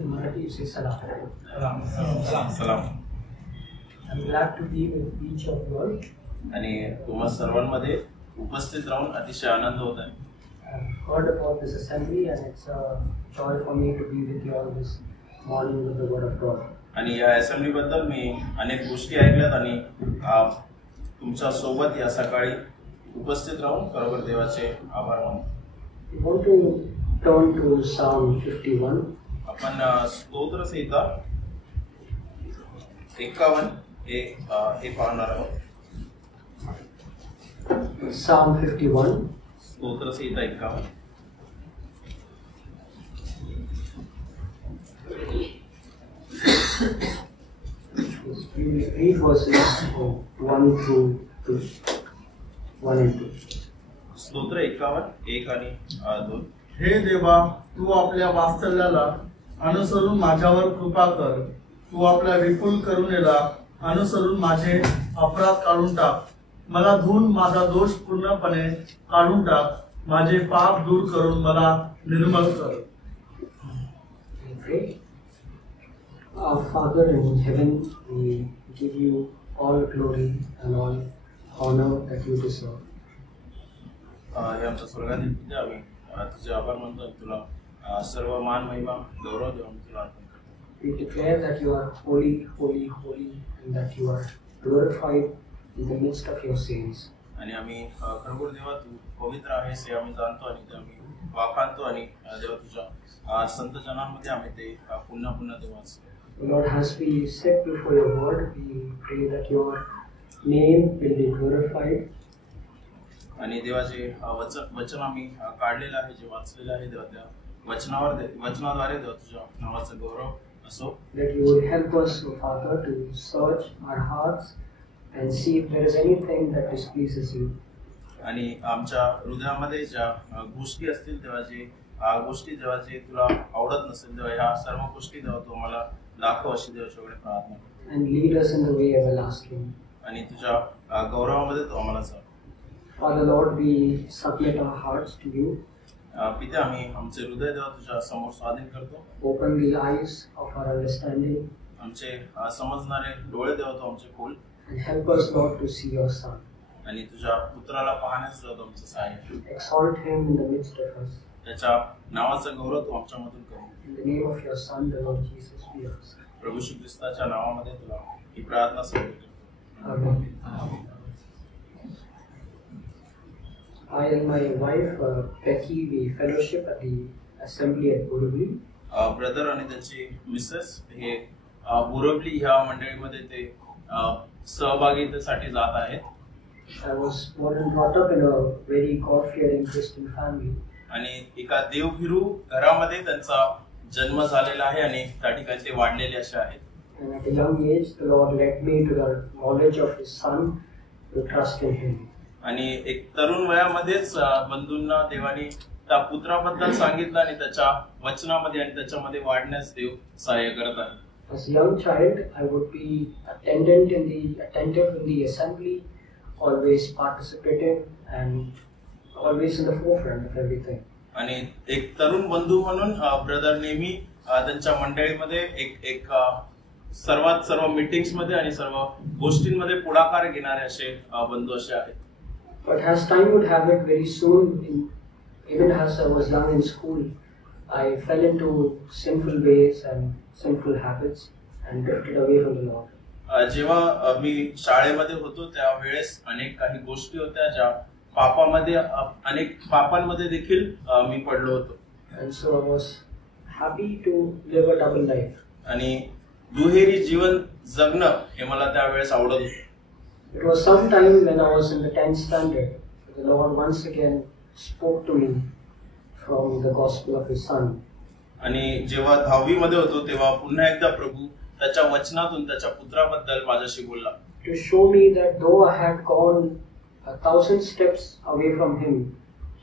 Marathi, you say salam. सलाम. I'm glad to be with each of you all. आणि तुम्हा सर्वांमध्ये उपस्थित राहून अतिशय आनंद होत आहे. I've heard about this assembly and it's a joy for me to be with you all this morning with the word of God. आणि या असेंब्ली बद्दल मी अनेक गोष्टी ऐकल्यात आणि तुमच्या सोबत या सकाळी उपस्थित राहून खरोखर देवाचे आभार मानतो. We want to turn to Psalm 51. आपण स्तोत्र संहिता 51 हे पाहणार आहोत. Psalm 51. स्तोत्र संहिता 51. We will read verses 1 through 2. 1 and 2. स्तोत्र 51 1 आणि 2. हे देवा, तू आपल्या वात्सल्याला अनुसरून माझ्यावर कृपा कर. तू आपल्या विपुल करुणेला अनुसरून माझे अपराध काढून टाक. मला धुवून माझा दोष पूर्णपणे काढून टाक. माझे पाप दूर करून मला निर्मल कर. Our Father in heaven, we give you all glory and all honor that you deserve. हे आमच्या स्वर्गातील पिता, आम्ही तुझे आभार मानतो. तुला सर्व मान महिमा गौरव देऊन तुला अर्पण करतो. We declare that you are holy, holy, holy, and that you are glorified in the midst of your saints. आणि आम्ही खरोखर देवा तू पवित्र आहेस हे आम्ही जाणतो आणि ते आम्ही वाखाणतो आणि देवा तुझ्या संत जनांमध्ये आम्ही ते पुन्हा पुन्हा देवा असतो. Lord, as we sit before your word, we pray that your name will be glorified. आणि देवाचे वचन आम्ही काढलेलं आहे, जे वाचलेलं आहे देवा, त्या वचनाद्वारे देवा तुझ्या नावाचा गौरव असो. That you would help us, O Father, to search our hearts and see if there is anything that displeases you. आणि आमच्या हृदयामध्ये ज्या गोष्टी असतील तेव्हा जे गोष्टी जेव्हा जे तुला आवडत नसेल तेव्हा ह्या सर्व गोष्टी देवा तू मला दाखव अशी देवाच्याकडे प्रार्थना करतो. And lead us in the way everlasting. आणि तुझ्या गौरवामध्ये तू आम्हाला चाल. Father Lord, we submit our hearts to you. पिते, आम्ही आमचे हृदय देवा तुझ्या समोर स्वाधीन करतो. Open the eyes of our understanding. आमचे समजणारे डोळे देवा तू आमचे खोल. And help us, Lord, to see your Son. आणि तुझ्या पुत्राला पाहण्यास देवा आमचं सहाय्य. Exalt him in the midst of us. त्याच्या नावाचा गौरव तू आमच्यामधून कर. In the name of your Son, the Lord Jesus, we ask. प्रभू श्री ख्रिस्ताच्या नावामध्ये तुला ही प्रार्थना समर्पित करतो. Amen. I and my wife, Becky, we fellowship at the assembly at Borivali. Brother आणि त्यांची मिसेस हे बोरवली ह्या मंडळीमध्ये ते सहभागितेसाठी जात आहेत. I was born and brought up in a very God-fearing Christian family. आणि एका देवभिरू घरामध्ये त्यांचा जन्म झालेला आहे आणि त्या ठिकाणी ते वाढलेले असे आहेत. And at a young age, the Lord led me to the knowledge of His Son, to trust in Him. आणि एक तरुण वयामध्येच बंधूंना देवानी त्या पुत्राबद्दल सांगितलं आणि त्याच्या वचनामध्ये आणि त्याच्यामध्ये वाढण्यास देव सहाय्य करत आहे. As a young child, I would be attentive in the assembly, always participative and always in the forefront of everything. आणि एक तरुण बंधू म्हणून ब्रदर नेहमी त्यांच्या मंडळीमध्ये एक सर्व मीटिंग्स मध्ये आणि सर्व गोष्टींमध्ये पुढाकार घेणारे असे बंधू असे आहेत. But as time would have it, very soon, even as I was young in school, I fell into sinful ways and sinful habits and drifted away from the Lord. जेव्हा मी शाळेमध्ये होतो त्यावेळेस अनेक काही गोष्टी होत्या ज्या अनेक पापांमध्ये देखील मी पडलो होतो. And so I was happy to live a double life. आणि दुहेरी जीवन जगणं हे मला त्यावेळेस आवडत होतं. It was some time when I was in the 10th standard. The Lord once again spoke to me from the gospel of His Son. आणि जेव्हा 10वी मध्ये होतो तेव्हा पुन्हा एकदा प्रभू त्याच्या वचनातून त्याच्या पुत्राबद्दल माझ्याशी बोलला. To show me that though I had gone 1,000 steps away from Him,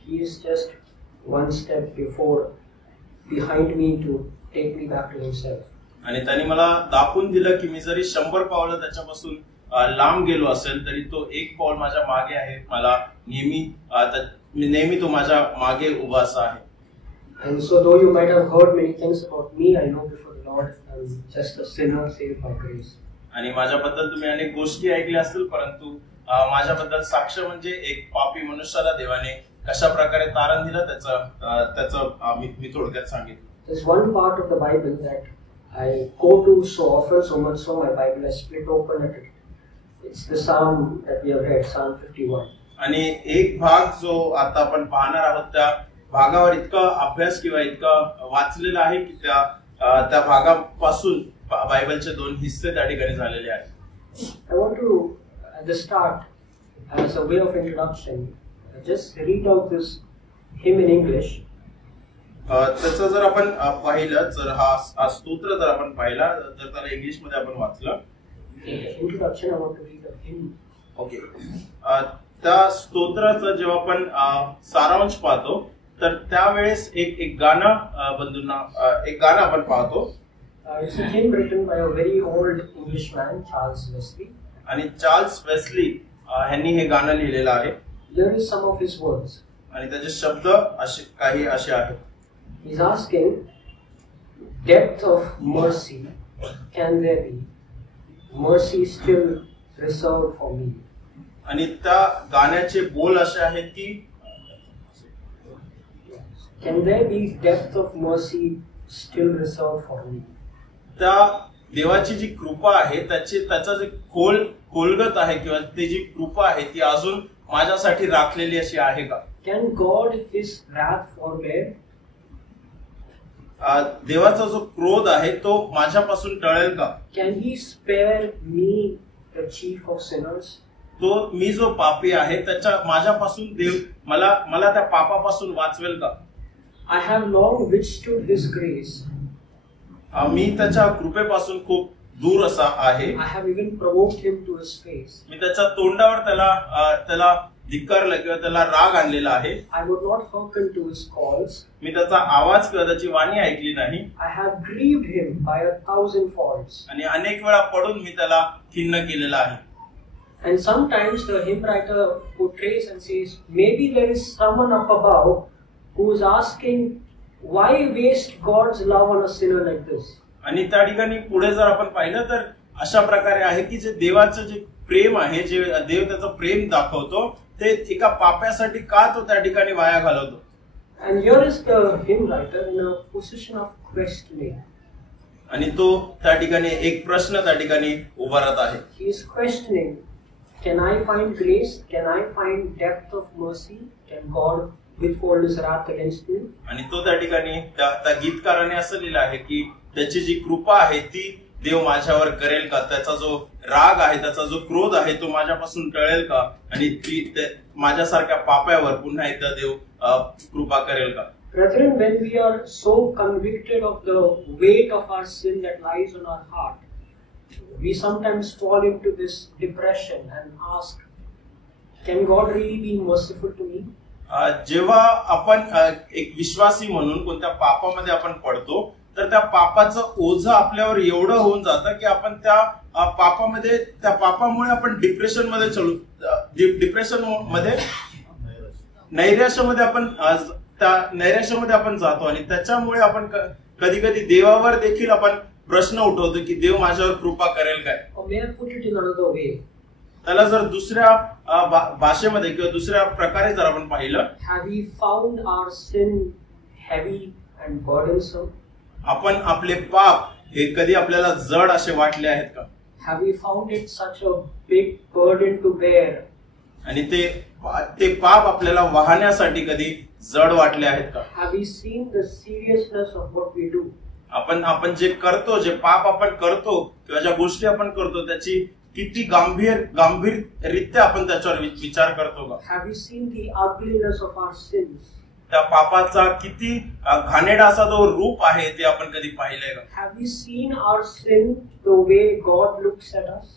He is just one step behind me to take me back to Himself. आणि त्यांनी मला दाखवून दिलं की मी जरी 100 पावलं त्याच्यापासून लांब गेलो असेल तरी तो एक पाऊल माझ्या मागे आहे. मला नेहमी तो माझ्या मागे उभा असा आहे. And so though you might have heard many things about me, I know before the Lord I'm just a sinner saved by grace. आणि माझ्याबद्दल तुम्ही अनेक गोष्टी ऐकल्या असतील, परंतु माझ्याबद्दल साक्ष म्हणजे एक पापी मनुष्याला देवाने कशा प्रकारे तारण दिलं त्याचं मी थोडक्यात सांगितलं. There's one part of the Bible that I go to so often, so much so my Bible is split open at it. It's the Psalm that we have read, Psalm 51. आणि एक भाग जो आता आपण पाहणार आहोत त्या भागावर इतका अभ्यास किंवा इतका वाचलेला आहे की त्या भागापासून बायबलचे 2 हिस्से त्या ठिकाणी झालेले आहेत. I want to at the start, as a way of introduction, just read out this hymn in English. त्याचं जर आपण पाहिलं, जर हा स्तोत्र जर आपण पाहिला, जर त्याला इंग्लिश मध्ये आपण वाचलं. Introduction, I want to read a hymn. Okay. त्या स्तोत्राचं जेव्हा आपण सारांश पाहतो तर त्यावेळेस एक गाणं बंधूंना एक गाणं आपण पाहतो. It's a hymn written by a very old Englishman, Charles Wesley. आणि चार्ल्स वेस्ली यांनी हे गाणं लिहिलेलं आहे. Here is some of his words. आणि त्याचे शब्द काही असे आहेत. He's asking, depth of mercy, can there be mercy still reserved for me? आणि त्या गाण्याचे बोल असे आहेत की can there be depth of mercy still reserved for me? त्या देवाची जी कृपा आहे त्याचा जे खोलगत आहे किंवा ती जी कृपा आहे ती अजून माझ्यासाठी राखलेली अशी आहे का? Can God his wrath forbear? देवाचा जो क्रोध आहे तो माझ्यापासून टळेल का? Can he spare me, the chief of sinners? तो मी जो पापी आहे माझ्यापासून देव मला त्या पापापासून वाचवेल का? I have long withstood his grace. मी त्याच्या कृपेपासून खूप दूर असा आहे. I have even provoked him to his face. मी त्याच्या तोंडावर त्याला धिक्कारलं किंवा त्याला राग आणलेला आहे. I would not hearken to his calls. मी त्याचा आवाज किंवा त्याची वाणी ऐकली नाही. I have grieved him by 1,000 faults. आणि अनेक वेळा पडून मी त्याला खिन्न केलेला आहे. And sometimes the hymn writer portrays and says, maybe there is someone up above who is asking, why waste God's love on a sinner like this? आणि त्या ठिकाणी पुढे जर आपण पाहिलं तर अशा प्रकारे आहे की जे देवाचं जे प्रेम आहे, जे देव त्याचं प्रेम दाखवतो ते एका पाप्यासाठी का तो त्या ठिकाणी वाया घालवतो. And here is the hymn writer in a position of questioning. आणि तो त्या ठिकाणी एक प्रश्न त्या ठिकाणी उभारत आहे. He is questioning, can I find grace? Can I find depth of mercy? Can God withhold his wrath against me? आणि तो त्या ठिकाणी त्या गीतकाराने असं लिहिलं आहे की त्याची जी कृपा आहे ती देव माझ्यावर करेल का? त्याचा जो राग आहे, त्याचा जो क्रोध आहे तो माझ्यापासून टळेल का? आणि ती माझ्यासारख्या पाप्यावर पुन्हा एकदा देव कृपा करेल का? Brethren, when we are so convicted of the weight of our sin that lies on our heart, we sometimes fall into this depression and ask, can God really be merciful to me? जेव्हा आपण एक विश्वासी म्हणून कोणत्या पापामध्ये आपण पडतो तर त्या पापाचं ओझं आपल्यावर एवढं होऊन जातं की आपण त्या पापामुळे आपण नैराश्यामध्ये आपण जातो. आणि त्याच्यामुळे आपण कधी कधी देवावर देखील आपण प्रश्न उठवतो की देव माझ्यावर कृपा करेल काय? त्याला जर दुसऱ्या भाषेमध्ये किंवा दुसऱ्या प्रकारे जर आपण पाहिलं, have we found our sin heavy and burdensome? आपण आपले पाप हे कधी आपल्याला जड असे वाटले आहेत का? Have we found it such a big burden to bear? आणि ते पाप आपल्याला वाहण्यासाठी कधी जड वाटले आहेत का? Have we seen the seriousness of what we do? आपण जे करतो, जे पाप आपण करतो किंवा ज्या गोष्टी आपण करतो त्याची किती गंभीररित्या आपण त्याच्यावर विचार करतो का? Have we seen the ugliness of our sins? त्या पापाचा किती घाणेरडा असा जो रूप आहे ते आपण कधी पाहिलंय का? Have we seen our sin the way God looks at us?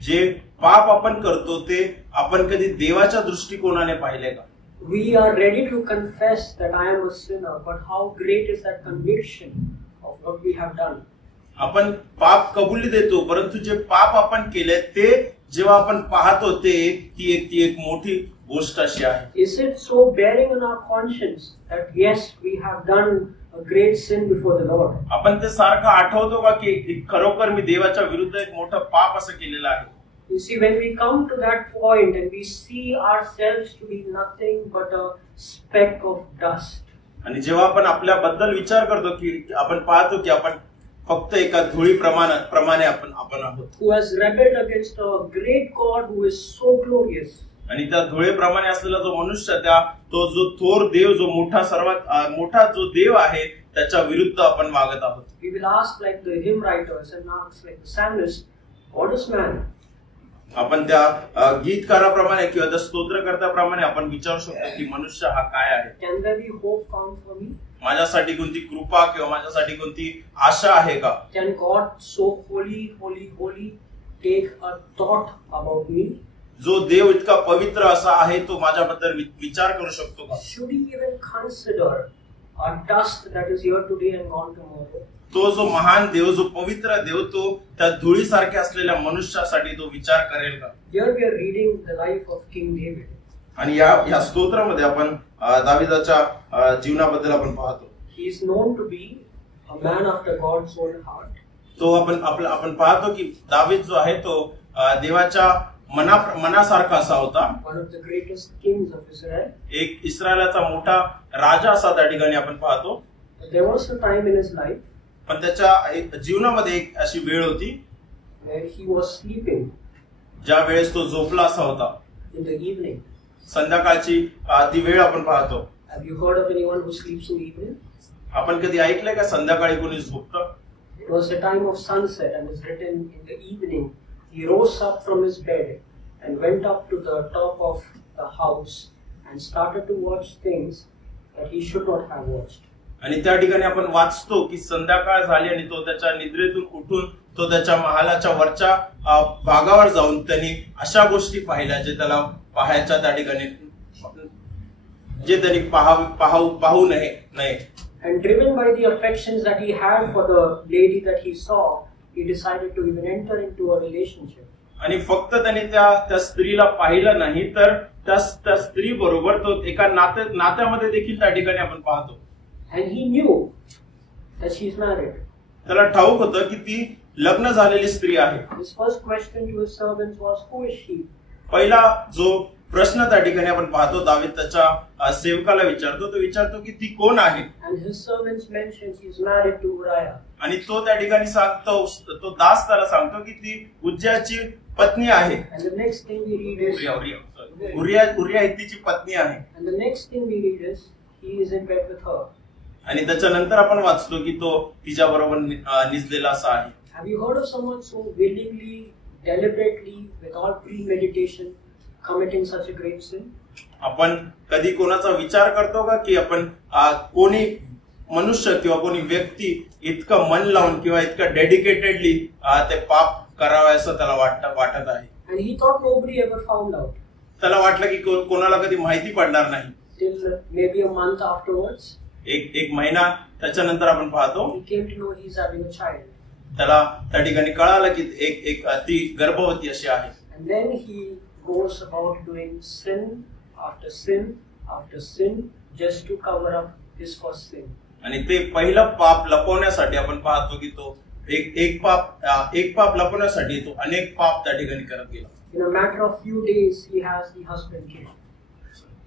जे पाप आपण करतो ते आपण कधी देवाच्या दृष्टिकोनाने पाहिले का? We are ready to confess that I am a sinner, but how great is that conviction of what we have done? आपण पाप कबुली देतो, परंतु जे पाप आपण केले ते जेव्हा आपण पाहतो ती एक मोठी गोष्ट अशी आहे. Is it so bearing on our conscience that yes, we have done a great sin before the Lord? आपण ते सारखं आठवतो का की खरोखर मी देवाच्या विरुद्ध एक मोठं पाप असं केलेलं आहे. You see, when we come to that point and we see ourselves to be nothing but a speck of dust. आणि जेव्हा आपण आपल्याबद्दल विचार करतो की आपण पाहतो की आपण फक्त एका धुळी प्रमाणे आपण आहोत. Who has rebelled against a great God who is so glorious. आणि त्या धुळेप्रमाणे असलेला जो मनुष्य तो जो थोर देव जो सर्वात मोठा जो देव आहे त्याच्या विरुद्ध आपण वागत आहोत. We will ask like the hymn writers and ask like the psalmist, what is man? आपण त्या गीतकाराप्रमाणे किंवा त्या स्तोत्रकर्त्याप्रमाणे आपण विचारू शकतो की मनुष्य हा काय आहे. Can there be hope found for me? माझ्यासाठी कोणती कृपा किंवा माझ्यासाठी कोणती आशा आहे का? Can God so holy, holy, holy take a thought about me? जो देव इतका पवित्र असा आहे तो माझ्याबद्दल विचार करू शकतो का? Should he even consider a dust that is here today and gone tomorrow? तो जो महान देव जो पवित्र देव तो त्या धुळीसारख्या असलेल्या मनुष्यासाठी तो विचार करेल का? Here we are reading the life of King David. आणि या स्तोत्रामध्ये आपण दाविदाच्या जीवनाबद्दल आपण पाहतो. He is known to be a man after God's own heart. तो आपण पाहतो की दावीद जो आहे तो देवाच्या मनासारखा असा होता. One of the greatest kings of Israel. एक इस्रायलाचा मोठा राजा असा त्या ठिकाणी आपण पाहतो. There was a time in his life पण त्याच्या जीवनामध्ये एक अशी वेळ होती where he was sleeping ज्या वेळेस तो झोपला असा होता. in the evening. संध्याकाळची ती वेळ आपण पाहतो. Have you heard of anyone who sleeps in the evening? आपण कधी ऐकलंय का संध्याकाळी कोणी झोपतं? It was a time of sunset and it's written in the evening he rose up from his bed and went up to the top of the house and started to watch things that he should not have watched. आणि त्या ठिकाणी आपण वाचतो की संध्याकाळ झाली आणि तो त्याच्या निद्रेतून उठून तो त्याच्या महालाच्या वरच्या भागावर जाऊन त्यांनी अशा गोष्टी पाहिल्या जे त्याला पाहायच्या त्या ठिकाणी जे त्यांनी पाहू नये. And driven by the affections that he had for the lady that he saw, he decided to even enter into a relationship. आणि फक्त त्याने त्या स्त्रीला पाहिलं नाही तर त्या स्त्री बरोबर तो एका नात्यामध्ये देखील त्या ठिकाणी आपण पाहतो. And he knew that she is married. त्याला ठाऊक होतं की ती लग्न झालेली स्त्री आहे. His first question to his servants was, who is she? पहिला जो प्रश्न त्या ठिकाणी आपण पाहतो दावीद त्याच्या सेवकाला विचारतो. तो विचारतो की ती कोण आहे. And his servants mentioned she is married to Uriah. आणि तो त्या ठिकाणी सांगतो तो दास त्याला सांगतो की ती उज्जाची पत्नी आहे. And the next thing we read is Uriah हित्तीची पत्नी आहे. And the next thing we read is he is in bed with her. आणि त्याच्यानंतर आपण वाचतो की तो तिच्या बरोबर निजलेला असा आहे. Have you heard of someone so willingly, deliberately, without premeditation, committing such a great sin? आपण कधी कोणाचा विचार करतो का की आपण कोणी मनुष्य किंवा कोणी व्यक्ती इतकं मन लावून किंवा इतकं डेडिकेटेडली ते पाप करावे असं त्याला वाटत आहे. And he thought nobody ever found out. त्याला वाटलं की कोणाला कधी माहिती पडणार नाही. Till maybe a month afterwards. एक महिना त्याच्यानंतर आपण पाहतो He came to know he's having a child. त्याला त्या ठिकाणी कळालं की एक ती गर्भवती अशी आहे. And then he goes about doing sin after sin after sin just to cover up his first sin. आणि ते पहिलं पाप लपवण्यासाठी आपण पाहतो की तो एक पाप लपवण्यासाठी तो अनेक पाप त्या ठिकाणी करत गेला. In a matter of few days he has the husband killed.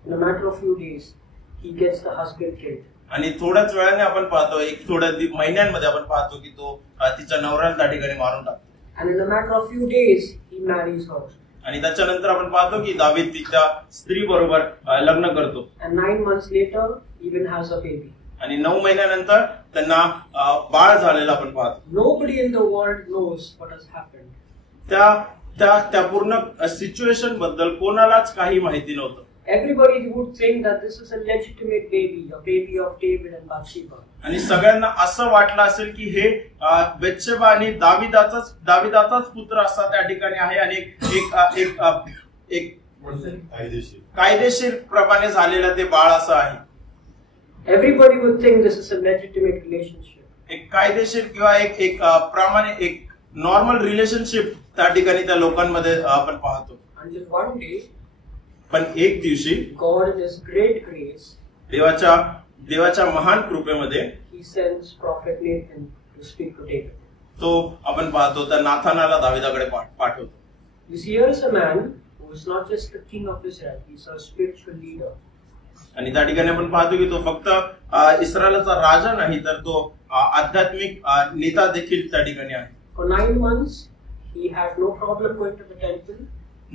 In a matter of few days he gets the husband killed. आणि थोड्याच वेळाने आपण पाहतो थोड्या महिन्यांमध्ये आपण पाहतो की तो तिच्या नवऱ्याला त्या ठिकाणी मारून टाकतो. And in a matter of few days he marries her. आणि त्याच्यानंतर आपण पाहतो की दावीद तिच्या स्त्री बरोबर लग्न करतो. And 9 months later even has a baby. आणि 9 महिन्यानंतर त्यांना बाळ झालेलं आपण पाहतो. Nobody in the world knows what has happened. त्या पूर्ण सिच्युएशन बद्दल कोणालाच काही माहिती नव्हतं. Everybody would think that this is a legitimate baby, a baby of David and Bathsheba. आणि सगळ्यांना असं वाटलं असेल की हे बेतशेबा आणि दाविदाचाच पुत्र असा त्या ठिकाणी आहे आणि एक कायदेशीर प्रमाणे झालेलं ते बाळ असं आहे. Everybody would think this is a legitimate relationship. एक कायदेशीर किंवा एक प्रामाणिक एक नॉर्मल रिलेशनशिप त्या ठिकाणी त्या लोकांमध्ये आपण पाहतो. Until one day पण एक दिवशी God in His great grace, देवाच्या महान कृपेमध्ये He sends Prophet Nathan to speak to David. तो आपण पाहतो त्या नाथानाला दाविदाकडे पाठवतो. You see, here is a man who is not just the king of Israel; he's a spiritual leader. आणि त्या ठिकाणी आपण पाहतो की तो फक्त इस्रायलचा राजा नाही तर तो आध्यात्मिक नेता देखील त्या ठिकाणी आहे. For 9 months, he had no problem going to the temple.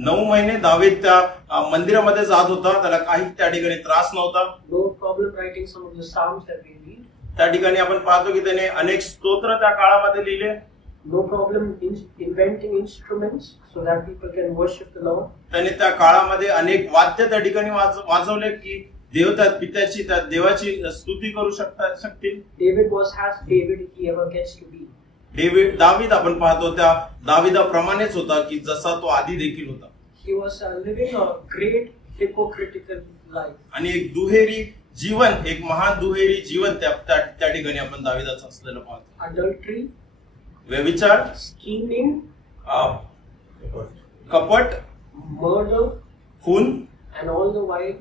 9 महिने दावीद त्या मंदिरामध्ये जात होता, त्याला काही त्या ठिकाणी त्रास नव्हता. No problem writing some of the psalms that we read. त्या ठिकाणी आपण पाहतो की त्याने अनेक स्तोत्र त्या काळामध्ये लिहिले. No problem inventing instruments so that people can worship the Lord. त्याने त्या काळामध्ये अनेक वाद्य त्या ठिकाणी वाजवले की देव त्या पित्याची त्या देवाची स्तुती करू शकतील. David was as David he ever gets to be. दावीद आपण पाहतो त्या दाविदाप्रमाणेच होता की जसा तो आधी देखील होता. He was living a great hypocritical life. आणि एक दुहेरी जीवन, एक महान दुहेरी जीवन त्या ठिकाणी आपण दाविदाचं असलेलं पाहतो. Adultery, व्यभिचार, scheming, कपट, murder, खून, and all the while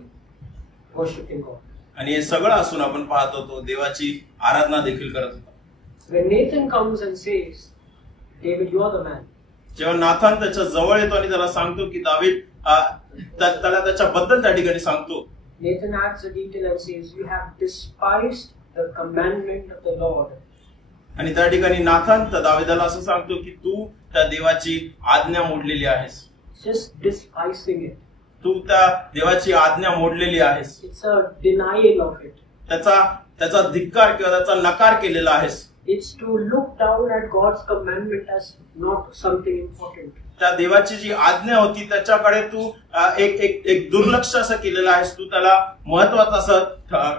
worshiping God. आणि हे सगळं असून आपण पाहतो तो देवाची आराधना देखील करत होता. When Nathan comes and says, David, you are the man. जेव्हा नाथान त्याच्या जवळ येतो आणि त्याला सांगतो की दावीद त्याला त्याच्याबद्दल त्या ठिकाणी सांगतो. Nathan adds a detail and says, you have despised the commandment of the Lord. आणि त्या ठिकाणी नाथान त्या दाविदाला असं सांगतो की तू त्या देवाची आज्ञा मोडलेली आहेस. Just despising it. तू त्या देवाची आज्ञा मोडलेली आहेस. It's a denial of it. त्याचा धिक्कार किंवा त्याचा नकार केलेला आहेस. It's to look down at God's commandment as not something important. त्या देवाची जी आज्ञा होती त्याच्याकडे तू एक दुर्लक्ष असं केलेलं आहेस. तू त्याला महत्वाचं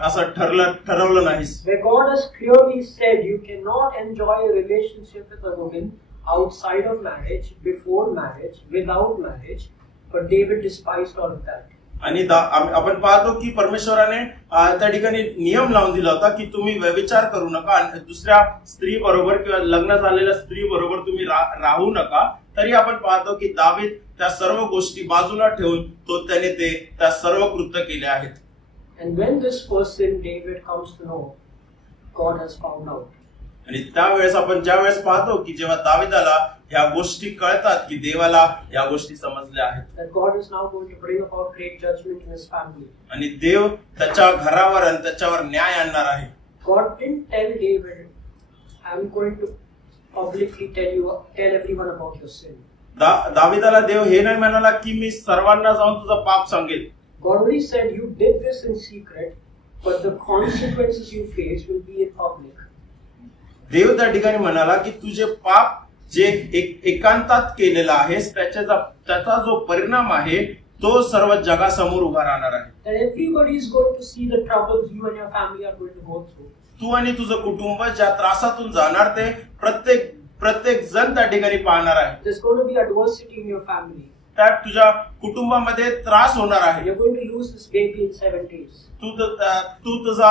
असं ठरवलं नाहीस. Where God has clearly said you cannot enjoy a relationship with a woman outside of marriage, before marriage, without marriage, but David despised all of that. आणि आपण पाहतो की परमेश्वराने त्या ठिकाणी नियम लावून दिला होता की तुम्ही व्यभिचार करू नका आणि दुसऱ्या स्त्री बरोबर किंवा लग्न झालेल्या स्त्री बरोबर तुम्ही राहू नका. तरी आपण पाहतो की दावीद त्या सर्व गोष्टी बाजूला ठेवून त्याने त्या सर्व कृत्य केले आहेत. And when this person David comes to know, God has found out. आणि त्यावेळेस आपण ज्यावेळेस पाहतो की जेव्हा दाविदाला ह्या गोष्टी कळतात की देवाला ह्या गोष्टी समजल्या आहेत. That God is now going to bring about great judgment in his family. आणि देव त्याच्या घरावर आणि त्याच्यावर न्याय आणणार आहे. God didn't tell David, I'm going to publicly tell everyone about your sin. दाविदाला देव हे नाही म्हणाला की मी सर्वांना जाऊन तुझं पाप सांगेल. God only said you did this in secret, but the consequences you face will be in public. देव त्या ठिकाणी म्हणाला की तुझे पाप जे एकांतात केलेला आहेस त्याचा जो परिणाम आहे तो सर्व जगासमोर उभा राहणार आहे. And everybody is going to see the troubles you and your family are going to go through. तू आणि तुझं कुटुंब ज्या त्रासातून जाणार ते प्रत्येक जण त्या ठिकाणी पाहणार आहे. There's going to be adversity in your family. त्यात तुझ्या कुटुंबामध्ये त्रास होणार आहे. You're going to lose this baby in 7 days. तू तुझा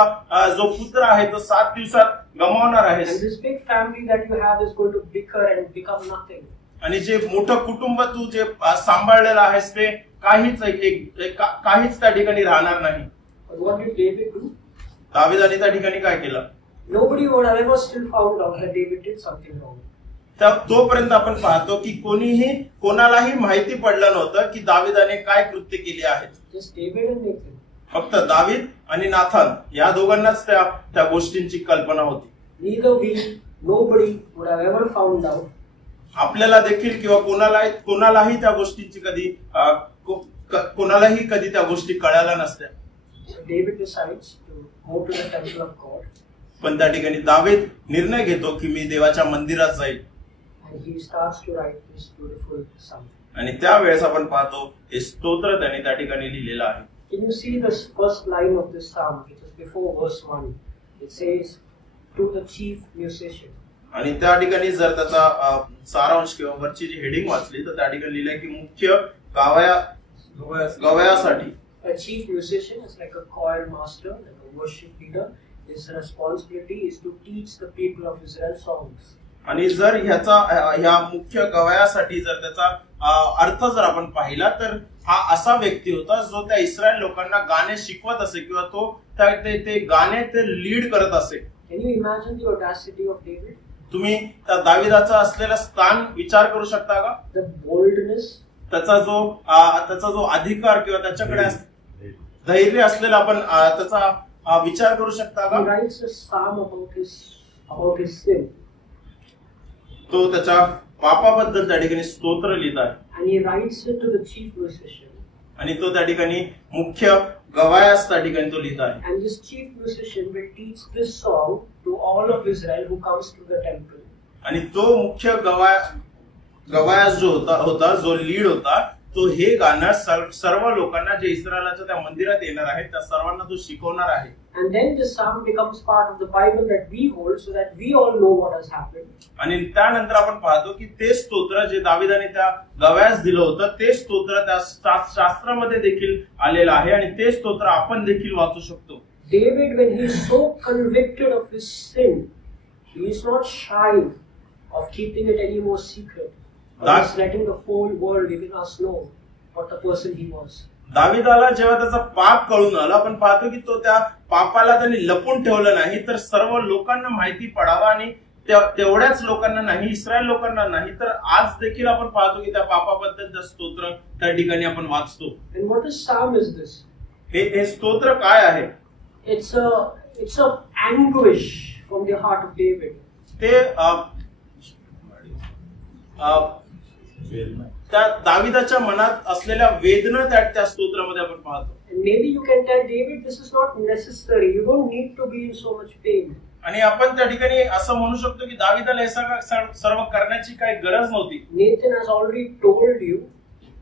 जो पुत्र आहे तो 7 दिवसात गमावणार आहेस. And this big family that you have is going to bicker and become nothing. आणि जे मोठं कुटुंब तू जे सांभाळलेलं आहेस ते काहीच त्या ठिकाणी राहणार नाही. But what did David do? दाविदाने त्या ठिकाणी काय केलं? Nobody would have ever still found out that David did something wrong. तोपर्यंत आपण पाहतो की कोणालाही माहिती पडलं नव्हतं की दाविदाने काय कृत्य केले आहेत. Just David and Nathan. फक्त दावीद आणि नाथान या दोघांनाच त्या गोष्टींची कल्पना होती. Neither we, nobody would have ever found out. आपल्याला देखील किंवा कोणालाही त्या गोष्टींची कोणालाही कधी त्या गोष्टी कळाल्या नसत्या. So David decides to go to the temple of God. पण त्या ठिकाणी दावीद निर्णय घेतो की मी देवाच्या मंदिरात जाईल. And he starts to write this beautiful psalm. आणि त्यावेळेस आपण पाहतो हे स्तोत्र त्याने त्या ठिकाणी लिहिलेलं आहे. Can you see the first line of this psalm, which is before verse 1? It says, to the chief musician. आणि त्या ठिकाणी जर त्याचा सारांश किंवा वरची जी हेडिंग वाचली तर त्या ठिकाणी लिहिलंय की मुख्य गवयासाठी. A chief musician is like a choir master, like a worship leader. His responsibility is to teach the people of Israel songs. आणि जर ह्या मुख्य गवयासाठी जर त्याचा अर्थ जर आपण पाहिला तर हा असा व्यक्ती होता जो त्या इस्रायल लोकांना गाणे शिकवत असे किंवा तो ते गाणे ते लीड करत असे. Can you imagine the audacity of David? तुम्ही त्या दाविदाचा असलेला स्थान विचार करू शकता का? The boldness, त्याचा जो अधिकार किंवा त्याच्याकडे धैर्य असलेला आपण त्याचा विचार करू शकता he का? writes a psalm about his sin, तो त्याच्या पापाबद्दल त्या ठिकाणी स्तोत्र लिहित आहे and he writes it to the chief musician. आणि तो त्या ठिकाणी मुख्य गवायास त्या ठिकाणी तो लिहित आहे. And this chief musician will teach this song to all of Israel who comes to the temple. आणि तो मुख्य गवायास जो होता जो लीड होता तो हे गाणं सर्व लोकांना जे इस्रायलाच्या त्या मंदिरात येणार आहेत त्या सर्वांना तो शिकवणार आहे. And then this psalm becomes part of the Bible that we hold so that we all know what has happened. आणि त्यानंतर आपण पाहतो की ते स्तोत्र जे दाविदाने त्या गवायास दिलं होतं ते स्तोत्र त्या शास्त्रामध्ये देखील आलेलं आहे आणि ते स्तोत्र आपण देखील वाचू शकतो. David, when he is so convicted of his sin, he is not shy of keeping it any more secret. That's letting the whole world, even us, know what the person he was. दाविदाला जेव्हा त्याचा पाप कळून आला आपण पाहतो की तो त्या पापाला त्यांनी लपून ठेवलं नाही तर सर्व लोकांना माहिती पडावा आणि तेवढ्याच लोकांना नाही इस्रायल लोकांना नाही तर आज देखील आपण पाहतो की त्या पापाबद्दल स्तोत्र त्या ठिकाणी आपण वाचतो. And what is psalm is this? हे स्तोत्र काय आहे? It's a anguish from the heart of David. ते त्या दाविदाच्या मनात असलेल्या वेदना त्या स्तोत्रामध्ये आपण पाहतो. And maybe you can tell David, this is not necessary. You don't need to be in so much pain. आणि आपण त्या ठिकाणी असं म्हणू शकतो की दाविदाला हे सर्व करण्याची काही गरज नव्हती. Nathan has already told you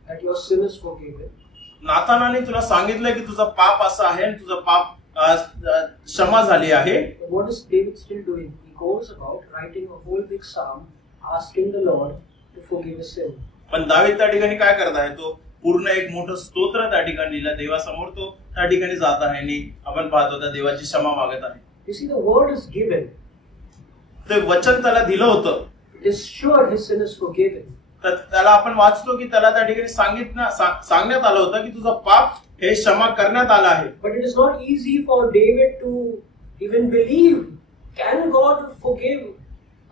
that your sin is forgiven. नाथानाने तुला सांगितलं की तुझा पाप असा आहे आणि तुझा पाप क्षमा झाली आहे. What is David still doing? He goes about writing a whole big psalm asking the Lord to forgive his sin. पण दावीद त्या ठिकाणी काय करत आहे? तो पूर्ण एक मोठं स्तोत्र त्या ठिकाणी लिहिला देवासमोर तो त्या ठिकाणी जात आहे आणि आपण पाहतो त्या देवाची क्षमा मागत आहे. You see, the word is given. ते वचन त्याला दिलं होतं. It is sure his sin is forgiven. तर त्याला आपण वाचतो की त्याला त्या ठिकाणी सांगण्यात आलं होतं की तुझा पाप हे क्षमा करण्यात आला आहे. But it is not easy for David to even believe. Can God forgive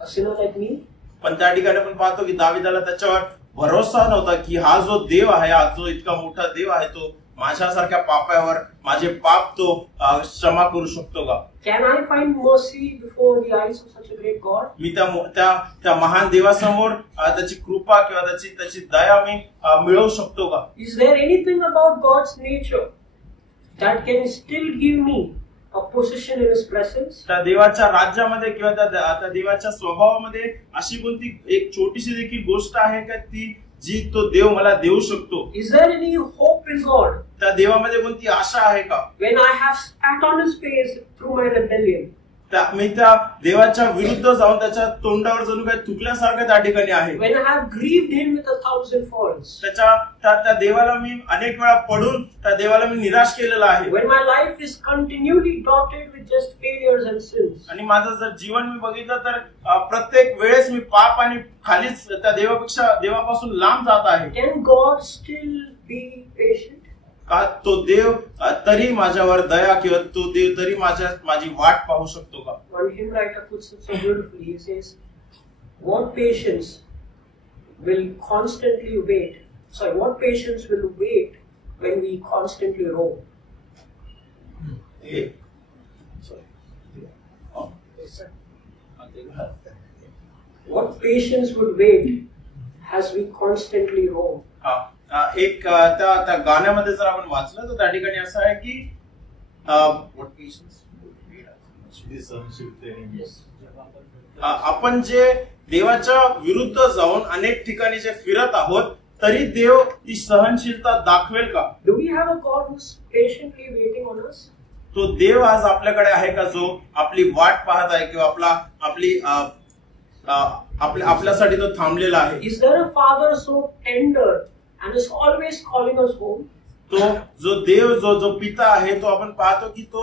a sinner like me? पण त्या ठिकाणी आपण पाहतो की दाविदाला त्याच्यावर भरोसा नव्हता की हा जो देव आहे हा जो इतका मोठा देव आहे तो माझ्यासारख्या पापावर माझे पाप तो क्षमा करू शकतो का? Can I find mercy before the eyes of such a great God? मी त्या महान देवासमोर त्याची कृपा किंवा त्याची दया मी मिळवू शकतो का? Is there anything about God's nature that can still give me a position in His presence? त्या देवाच्या राज्यामध्ये किंवा त्या देवाच्या स्वभावामध्ये अशी कोणती एक छोटीशी देखील गोष्ट आहे का ती जी तो देव मला देऊ शकतो? Is there any hope in God? त्या देवामध्ये कोणती आशा आहे का? When I have spat on His face through my rebellion, मी त्या देवाच्या विरुद्ध जाऊन त्याच्या तोंडावर जणू काही थुकल्यासारखं त्या ठिकाणी आहे. when I have grieved Him with 1,000 faults, त्या देवाला मी अनेक वेळा पडून त्या देवाला मी निराश केलेला आहे. when my life is continually dotted with just failures and sins, आणि माझं जर जीवन मी बघितलं तर प्रत्येक वेळेस मी पाप आणि खालीच त्या देवापासून लांब जात आहे. can God still be patient? का तो देव तरी माझ्यावर दया किंवा तो देव तरी माझी वाट पाहू शकतो का? One hymn writer puts it so beautifully. He says, what patience will wait when we constantly roam? What patience would wait as we constantly roam? एक त्या गाण्यामध्ये जर आपण वाचलं तर त्या ठिकाणी असं आहे की आपण जे देवाच्या विरुद्ध जाऊन अनेक ठिकाणी जे फिरत आहोत तरी देव ती सहनशीलता दाखवेल का? Do we have a God who's patiently waiting on us? तो देव आज आपल्याकडे आहे का जो आपली वाट पाहत आहे किंवा आपल्यासाठी तो थांबलेला आहे? Is there a father so tender and is always calling us home? तो जो देव जो पिता आहे तो आपण पाहतो की तो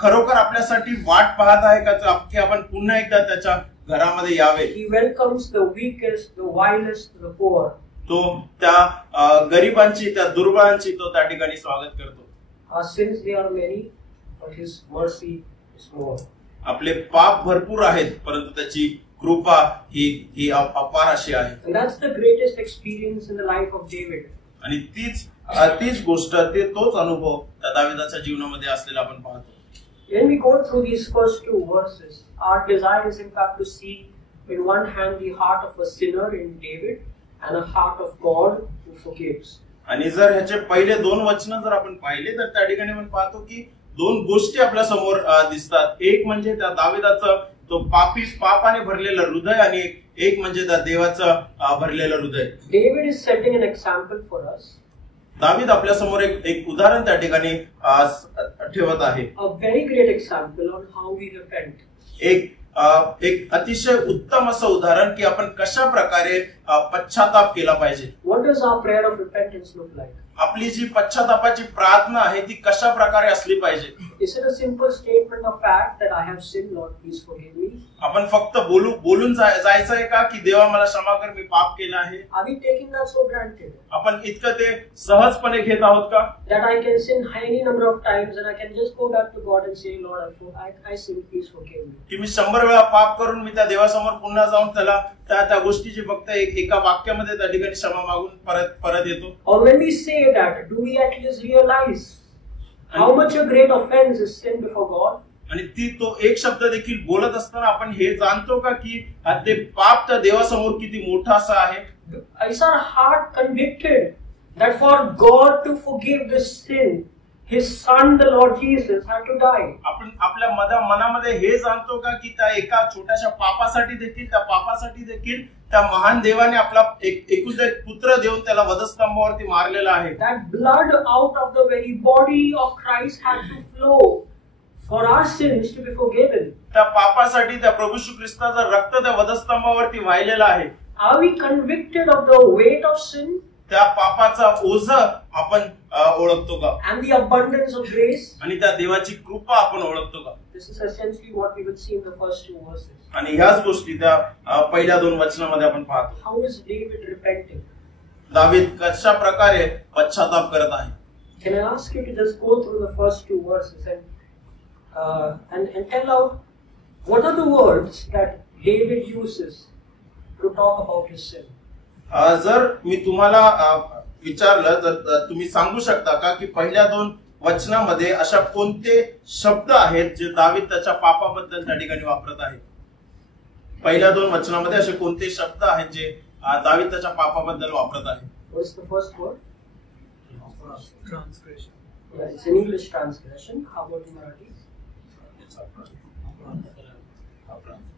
खरोखर आपल्यासाठी वाट पाहत आहे का की आपण पुन्हा एकदा त्याच्या घरामध्ये यावे? He welcomes the weakest, the vilest, the poor तो त्या गरिबांची, त्या दुर्बळांची तो त्या ठिकाणी स्वागत करतो. Our sins, they are many, but His mercy is more. आपले पाप भरपूर आहेत, परंतु त्याची कृपा ही अपार अशी आहे. And that's the greatest experience in the life of David. आणि तीच गोष्ट, तोच अनुभव त्या दाविदाच्या जीवनामध्ये असलेला आपण पाहतो. When we go through these first two verses, our desire is in fact to see, in one hand, the heart of a sinner in David and a heart of God who forgives. आणि जर ह्याचे पहिले दोन वचन जर आपण पाहिले तर त्या ठिकाणी आपण पाहतो की दोन गोष्टी आपल्या समोर दिसतात. एक म्हणजे त्या दाविदाचं तो पापाने भरलेलं हृदय आणि एक म्हणजे त्या देवाचं भरलेलं हृदय. David is setting an example for us. दावीद आपल्या समोर एक उदाहरण त्या ठिकाणी ठेवत आहे. A very great example on how we repent. एक अतिशय उत्तम असं उदाहरण की आपण कशा प्रकारे पश्चाताप केला पाहिजे. What does our prayer of repentance look like? आपली जी पश्चातापाची प्रार्थना आहे ती कशा प्रकारे असली पाहिजे. Is it a simple statement of fact that I have sinned, Lord, please forgive me? आपण फक्त बोलून जायचं आहे का की देवा मला क्षमा कर, मी पाप केला आहे? Are we taking that so granted? आपण इतकं ते सहजपणे घेत आहोत का? That I can sin any number of times and I can just go back to God and say, Lord, I sin, please forgive me. की मी 100 वेळा पाप करून मी त्या देवासमोर पुन्हा जाऊन त्याला त्या गोष्टीची फक्त एका वाक्यामध्ये त्या ठिकाणी क्षमा मागून परत येतो. Or when we say that, do we at least realize how much a great offense is sin before God? आणि तो एक शब्द देखील बोलत असताना आपण हे जाणतो का की ते पाप त्या देवासमोर किती मोठा असा आहे. Is our heart convicted that for God to forgive this sin, His Son, the Lord Jesus, had to die? आपण आपल्या मनामध्ये हे जाणतो का की त्या एका छोट्याशा पापासाठी देखील त्या महान देवाने आपला एकुलता एक पुत्र देऊन त्याला वधस्तंभावरती मारलेला आहे. That blood out of the very body of Christ had to flow for our sins to be forgiven. त्या पापासाठी त्या प्रभू श्री ख्रिस्ताचं रक्त त्या वधस्तंभावरती वाहिलेलं आहे. Are we convicted of the weight of sin? त्या पापाचा ओझ आपण ओळखतो का? And the abundance of grace? आणि त्या देवाची कृपा आपण ओळखतो का? This is essentially what we would see in the first two verses. आणि ह्याच गोष्टी त्या पहिल्या दोन वचनामध्ये आपण पाहतो. How is David repenting? दावीद कशा प्रकारे पश्चाताप करत आहे? Can I ask you to just go through the first two verses and tell out what are the words that David uses to talk about his sin? जर मी तुम्हाला विचारलं तर तुम्ही सांगू शकता का की पहिल्या दोन वचनामध्ये अशा कोणते शब्द आहेत जे दावीद त्याच्या पापाबद्दल त्या ठिकाणी वापरत आहे? पहिल्या दोन वचनामध्ये असे कोणते शब्द आहेत जे दावीद त्याच्या पापाबद्दल वापरत आहे? What is the first word? Transgression. Yeah, it's an English transgression. How about in Marathi? It's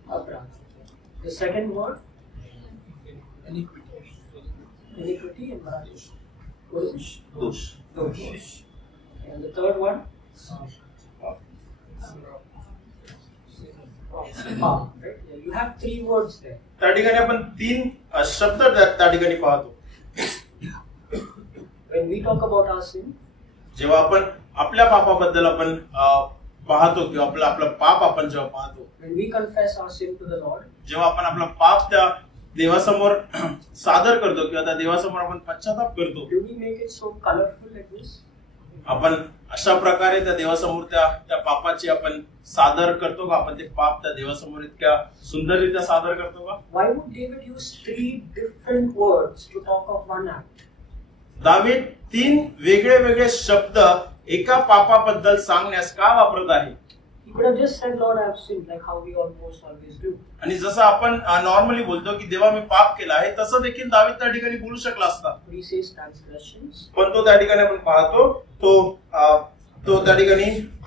Aparad. The second word? iniquity. Iniquity in Marathi. What is it? दोष. Dosh. And the third one? Right? Yeah, you have three words there. त्या ठिकाणी आपण तीन शब्द त्या ठिकाणी पाहतो. When we talk about our sin, जेव्हा आपण आपल्या पापाबद्दल आपण पाहतो किंवा आपलं पाप आपण जेव्हा पाहतो, when we confess our sin to the Lord, जेव्हा आपण आपलं पाप त्या देवासमोर सादर करतो किंवा त्या देवासमोर आपण पश्चाताप करतो, do we make it so colorful like this? आपण अशा प्रकारे त्या देवासमोर त्या पापाची आपण सादर करतो का? आपण ते पाप त्या देवासमोर इतक्या सुंदररित्या सादर करतो का? Why would David use three different words to talk of one act? दावीद तीन वेगळे शब्द एका पापाबद्दल सांगण्यास का वापरत आहे? He could have just said, Lord, I have sinned, like how we almost always do. आणि जसं आपण नॉर्मली बोलतो की देवा मी पाप केला आहे, तसं देखील दावीद त्या ठिकाणी बोलू शकला असता. But he says transgressions. पण तो त्या ठिकाणी आपण पाहतो तो त्या ठिकाणी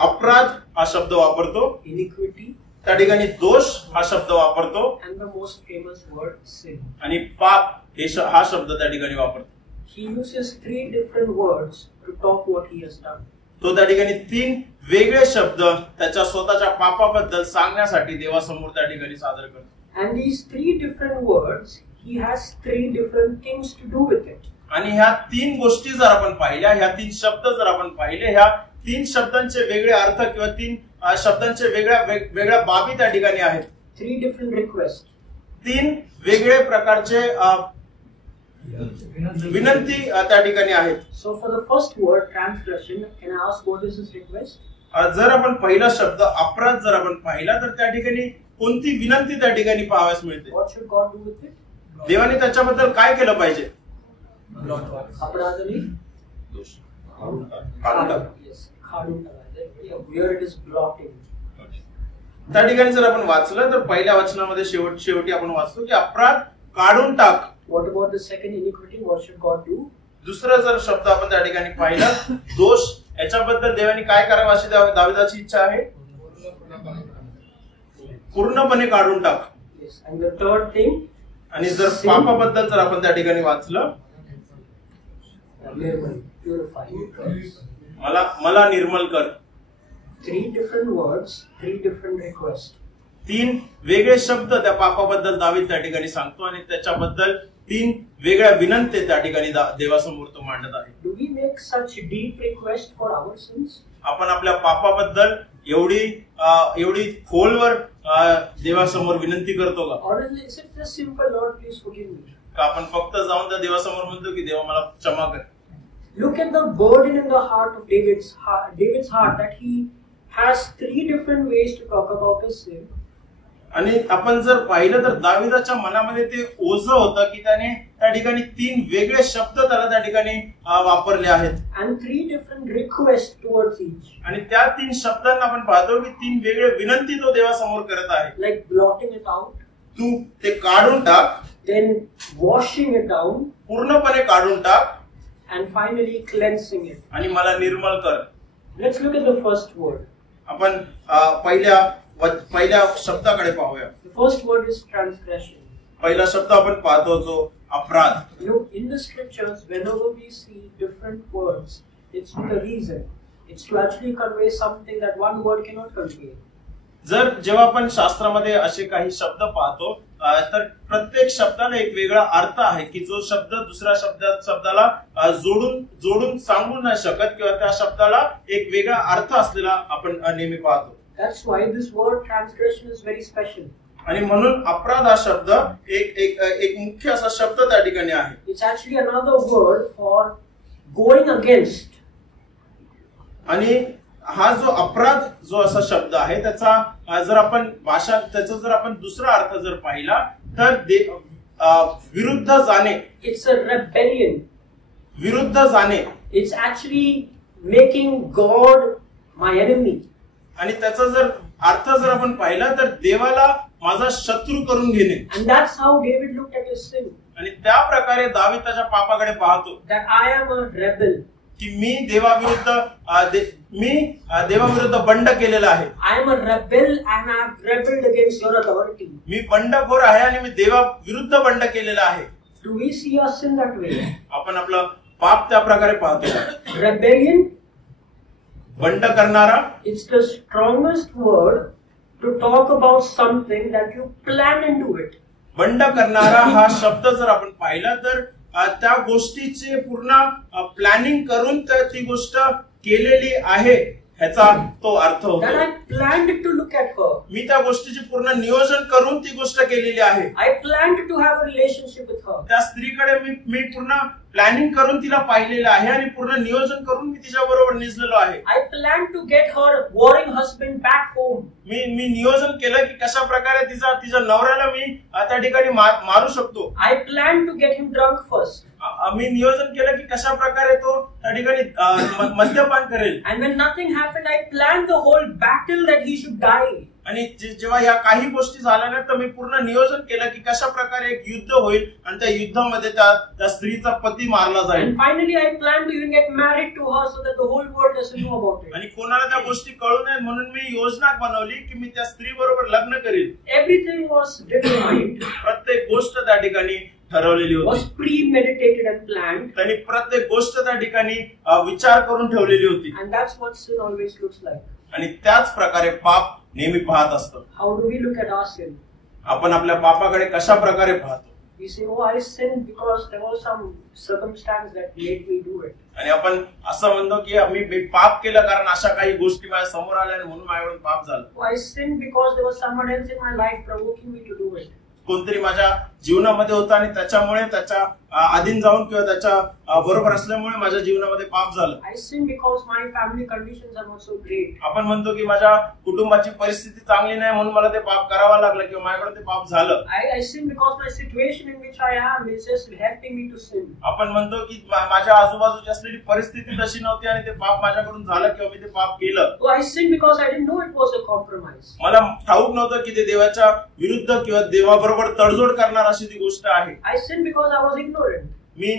अपराध हा शब्द वापरतो, Iniquity. त्या ठिकाणी दोष हा शब्द वापरतो, And the most famous word, sin. आणि पाप हा शब्द त्या ठिकाणी वापरतो. He uses three different words to talk what he has done. तो त्या ठिकाणी तीन वेगळे शब्द त्याच्या स्वतःच्या पापाबद्दल सांगण्यासाठी देवासमोर त्या ठिकाणी सादर करतो. And these three different words, he has three different things to do with it. आणि ह्या तीन गोष्टी जर आपण पाहिल्या, ह्या तीन शब्द जर आपण पाहिले, ह्या तीन शब्दांचे वेगळे अर्थ किंवा तीन शब्दांचे वेगळ्या बाबी त्या ठिकाणी आहेत. Three different requests. तीन वेगळे प्रकारचे विनंती त्या ठिकाणी आहेत. So for the first word, transgression, can I ask what is his request? जर आपण पहिला शब्द अपराध जर आपण पाहिला तर त्या ठिकाणी कोणती विनंती त्या ठिकाणी पाहावयास मिळते? What should God do with it? देवाने त्याच्याबद्दल काय केलं पाहिजे? अपराधनी काढून टाक. Yes, काढून टाका. Where it is blotting. त्या ठिकाणी जर आपण वाचलं तर पहिल्या वचनामध्ये शेवटी आपण वाचतो की अपराध काढून टाक. What about the second iniquity? What should God do? दुसरा जर शब्द आपण त्या ठिकाणी पाहिला दोष, याच्याबद्दल देवाने काय करावं अशी दाविदाची इच्छा आहे? पूर्णपणे काढून टाक. Yes. And the third thing. आणि जर पापाबद्दल जर आपण त्या ठिकाणी वाचलं, Purify. मला निर्मल कर. 3 different words, 3 different requests. 3 वेगळे शब्द त्या पापाबद्दल दावीद त्या ठिकाणी सांगतो आणि त्याच्याबद्दल 3 वेगळ्या विनंती त्या ठिकाणी देवासमोर तो मांडत आहे. Do we make such deep request for our sins? आपण आपल्या पापाबद्दल एवढी खोलवर देवासमोर विनंती करतो का? Or is it just simple, Lord, please forgive me? का आपण फक्त जाऊन त्या देवासमोर म्हणतो की देवा मला क्षमा कर? Look at the burden in the heart of David's heart that he has 3 different ways to talk about his sin. आणि आपण जर पाहिलं तर दाविदाच्या मनामध्ये ते ओझं होतं की त्याने त्या ठिकाणी 3 वेगळे शब्द त्याला त्या ठिकाणी वापरले आहेत. And 3 different requests towards each. आणि त्या 3 शब्दांना आपण पाहतो की 3 वेगळे विनंती तो देवासमोर करत आहे. Like blotting it out. तू ते काढून टाक. Then washing it down. पूर्णपणे काढून टाक. And finally cleansing it. आणि मला निर्मल कर. Let's look at the first word. आपण पहिल्या शब्दाकडे पाहूया. The first word is transgression. पहिला शब्द आपण पाहतो जो अपराध. Look, in the scriptures, whenever we see different words, it's with a reason. It's to actually convey something that one word cannot convey. जेव्हा आपण शास्त्रामध्ये असे काही शब्द पाहतो तर प्रत्येक शब्दाला एक वेगळा अर्थ आहे की जो शब्द दुसऱ्या शब्दाला जोडून सांगू नाही शकत किंवा त्या शब्दाला एक वेगळा अर्थ असलेला आपण नेहमी पाहतो. That's why this word transgression is very special. आणि म्हणून अपराध हा शब्द एक मुख्य असा शब्द त्या ठिकाणी आहे. It's actually another word for going against. आणि हा जो अपराध जो असा शब्द आहे त्याचा जर आपण दुसरा अर्थ जर पाहिला तर विरुद्ध जाणे. It's a rebellion. विरुद्ध जाणे. It's actually making God my enemy. आणि त्याचा जर अर्थ जर आपण पाहिला तर देवाला माझा शत्रू करून घेणे. And that's how David looked at his sin. आणि त्या प्रकारे दावीद त्याच्या पापाकडे पाहतो. That I am a rebel. की मी देवाविरुद्ध बंड केलेला आहे. I am a rebel and I have rebelled against your authority. मी बंडखोर आहे आणि मी देवाविरुद्ध बंड केलेला आहे. Do we see our sin that way? आपण आपलं पाप त्या प्रकारे पाहतो. Rebellion. बंड करणारा. It's the strongest word to talk about something that you plan into it. बंड करणारा हा शब्द जर आपण पाहिला तर त्या गोष्टीचे पूर्ण प्लॅनिंग करून ती गोष्ट केलेली आहे ह्याचा तो अर्थ होतो. That I planned to look at her. मी त्या गोष्टीचे पूर्ण नियोजन करून ती गोष्ट केलेली आहे. I planned to have a relationship with her. त्या स्त्रीकडे मी पूर्ण प्लॅनिंग करून तिला पाहिलेलं आहे आणि पूर्ण नियोजन करून मी तिच्या बरोबर निजलेलो आहे. I planned to get her warring husband back home. मी नियोजन केलं की कशा प्रकारे तिच्या नवऱ्याला मी त्या ठिकाणी मारू शकतो. I planned to get him drunk first. मी नियोजन केलं की कशा प्रकारे तो त्या ठिकाणी मद्यपान करेल. And when nothing happened, I planned the whole battle that he should die. आणि जेव्हा या काही गोष्टी झाल्या ना तर मी पूर्ण नियोजन केलं की कशा प्रकारे एक युद्ध होईल आणि त्या युद्धामध्ये त्या स्त्रीचा पती मारला जाईल. And finally I planned to even get married to her so that the whole world doesn't know about it. आणि कोणाला त्या गोष्टी कळू नये म्हणून मी योजना बनवली की मी त्या स्त्री बरोबर लग्न करीन. Everything was determined. प्रत्येक गोष्ट त्या ठिकाणी ठरवलेली होती. Was premeditated and planned. त्यांनी प्रत्येक गोष्ट त्या ठिकाणी विचार करून ठेवलेली होती. And that's what sin always looks like. आणि त्याच प्रकारे पाप नेहमी पाहत असतो. How do we look at our sin? आपण आपल्या पापाकडे कशा प्रकारे पाहतो? We say, oh, I sinned because there was some circumstance that made me do it. आणि आपण असं म्हणतो की मी पाप केलं कारण अशा काही गोष्टी माझ्या समोर आल्या आणि म्हणून माझ्याकडून पाप झालं. Oh, I sinned because there was someone else in my life provoking me to do it. कोणतरी माझ्या जीवनामध्ये होता आणि त्याच्यामुळे त्याच्या अधीन जाऊन किंवा त्याच्या बरोबर असल्यामुळे माझ्या जीवनामध्ये पाप झालं. I sin because my family conditions are not so great. आपण म्हणतो की माझ्या कुटुंबाची परिस्थिती चांगली नाही म्हणून मला ते पाप करावं लागलं किंवा माझ्याकडे ते पाप झालं. I sin because my situation in which I am is just helping me to sin. आपण म्हणतो की माझ्या आजूबाजूची असलेली परिस्थिती तशी नव्हती आणि ते पाप माझ्याकडून झालं किंवा मी ते पाप केलं. So I sin because I didn't know it was a compromise. मला ठाऊक नव्हतं की ते देवाच्या विरुद्ध किंवा देवाबरोबर तडजोड करणार अशी ती गोष्ट आहे. I sin because I was ignorant. मी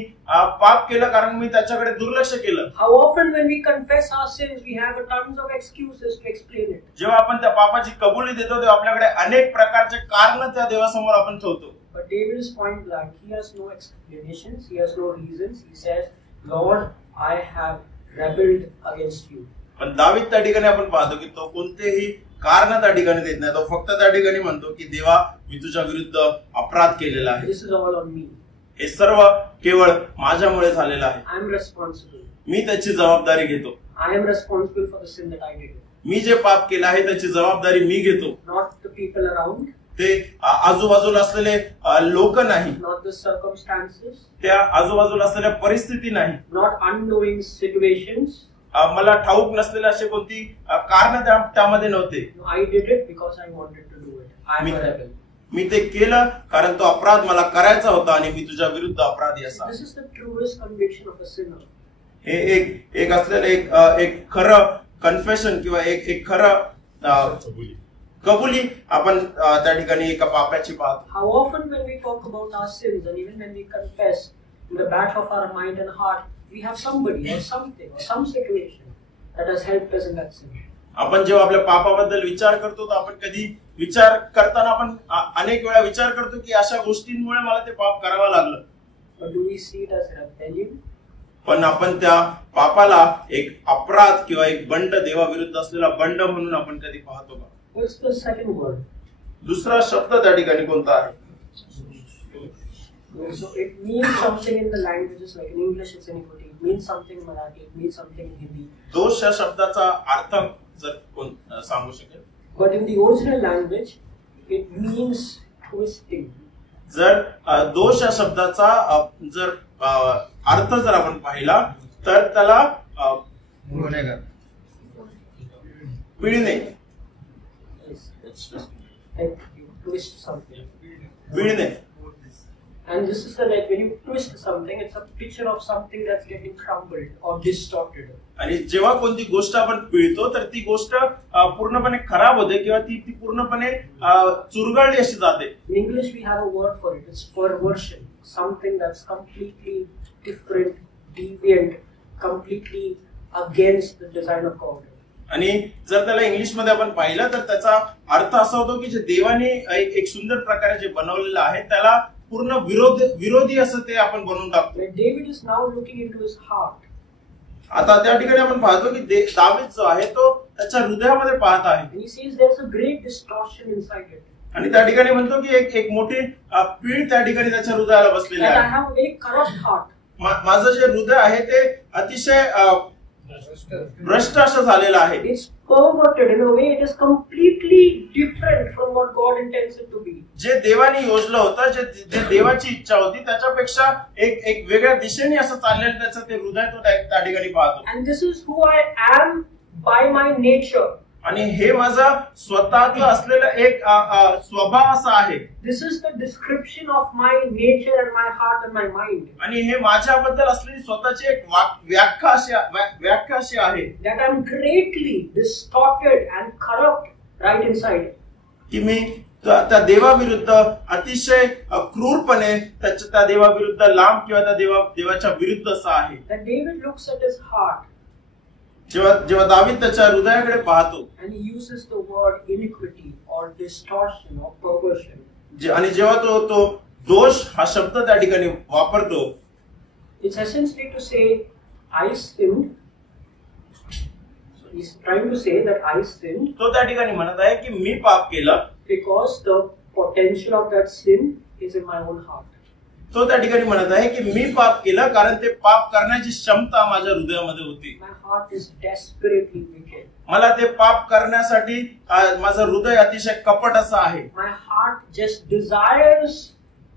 पाप केलं कारण मी त्याच्याकडे दुर्लक्ष केलं. How often when we confess our sins, we have a tons of excuses to explain it. जेव्हा आपण त्या पापाची कबुली देतो तेव्हा आपल्याकडे अनेक प्रकारचे कारण त्या देवासमोर आपण ठेवतो. But David is point blank. He has no explanations. He has no reasons. He says, "Lord, I have rebelled against you." पण दावीद त्या ठिकाणी आपण पाहतो की तो कोणतेही कारण त्या ठिकाणी देत नाही. तो फक्त त्या ठिकाणी म्हणतो की देवा मी तुझ्या विरुद्ध अपराध केलेला आहे. This is all on me. हे सर्व केवळ माझ्यामुळे झालेलं आहे. I am responsible. मी त्याची जबाबदारी घेतो. I am responsible for the sin that I did. मी जे पाप केलं आहे त्याची जबाबदारी मी घेतो. Not the people around. ते आजूबाजूला असलेले लोक नाही. Not the circumstances. त्या आजूबाजूला असलेल्या परिस्थिती नाही. Not unknowing situations. मला ठाऊक नसलेले असे कोणती कारण त्यामध्ये नव्हते. No, I did it because I wanted to do it. I am a rebel. मी ते केलं कारण तो अपराध मला करायचा होता आणि मी तुझ्या विरुद्ध अपराधी असा. This is the truest conviction of a sinner. हे एक असलेलं एक खरं कन्फेशन किंवा एक खरं कबुली आपण त्या ठिकाणी एका पापाची पाहतो. How often when we talk about our sins and even when we confess in the back of our mind and heart, we have somebody or something or some situation that has helped us in that sin. आपण जेव्हा आपल्या पापाबद्दल विचार करतो तर आपण कधी विचार करताना आपण अनेक वेळा विचार करतो की अशा गोष्टींमुळे मला ते पाप करावं लागलं. But do we see it as rebellion? पण आपण त्या पापाला एक अपराध किंवा एक बंड देवाविरुद्ध असलेला बंड म्हणून आपण कधी पाहतो का? What's the second word? दुसरा शब्द त्या ठिकाणी कोणता आहे? So it means something in the languages, like in English it's iniquity. It means something in Marathi. It means something in Hindi. दोष या शब्दाचा अर्थ जर कोण सांगू शकेल? But in the original language, it means twisting. जर दोष या शब्दाचा जर अर्थ जर आपण पाहिला तर त्याला पिळणे. Like you twist something. पिळणे. And this is the, like when you twist something, it's a picture of something that's getting crumbled or distorted. आणि जेव्हा कोणती गोष्ट आपण पिळतो तर ती गोष्ट पूर्णपणे खराब होते किंवा ती पूर्णपणे चुरगळली अशी जाते. In English we have a word for it. It's perversion. Something that's completely different, deviant, completely against the design of God. आणि जर त्याला इंग्लिश मध्ये आपण पाहिलं तर त्याचा अर्थ असा होतो की जे देवाने एक सुंदर प्रकारे जे बनवलेलं आहे त्याला पूर्ण विरोधी असं ते आपण बनवून टाकतो. David is now looking into his heart. आता त्या ठिकाणी आपण पाहतो की दावीद जो आहे तो त्याच्या हृदयामध्ये पाहत आहे. And he says there's a great distortion inside it. आणि त्या ठिकाणी म्हणतो की एक मोठी पीळ त्या ठिकाणी त्याच्या हृदयाला बसलेली And I आहे. have a very corrupt heart. माझं जे हृदय आहे ते अतिशय भ्रष्ट असं झालेलं आहे. It's perverted in a way. It is completely different from what God intends it to be. जे देवाने योजलं होतं जे देवाची इच्छा होती त्याच्यापेक्षा एक वेगळ्या दिशेने असं चाललेलं त्याचं ते हृदय तो त्या ठिकाणी पाहतो. And this is who I am by my nature. आणि हे माझा स्वतःच असलेलं एक स्वभाव असा आहे. This is the description of my nature and my heart and my mind. आणि हे माझ्याबद्दल असलेली स्वतःची एक व्याख्या अशी आहे That I'm greatly distorted and corrupt right inside. की मी त्या देवाविरुद्ध अतिशय क्रूरपणे त्या देवाविरुद्ध लांब किंवा त्या देवाच्या विरुद्ध असा आहे. That David looks at his heart. जेव्हा दावीद त्याच्या हृदयाकडे पाहतो And he uses the word iniquity or distortion or perversion. आणि जेव्हा तो दोष हा शब्द त्या ठिकाणी वापरतो, It's essentially to say I sinned. So he's trying to say that I sinned. तो त्या ठिकाणी म्हणत आहे की मी पाप केलं Because the potential of that sin is in my own heart. तो त्या ठिकाणी म्हणत आहे की मी पाप केलं कारण ते पाप करण्याची क्षमता माझ्या हृदयामध्ये होती. My heart is desperately wicked. मला ते पाप करण्यासाठी माझं हृदय अतिशय कपट असं आहे. My heart just desires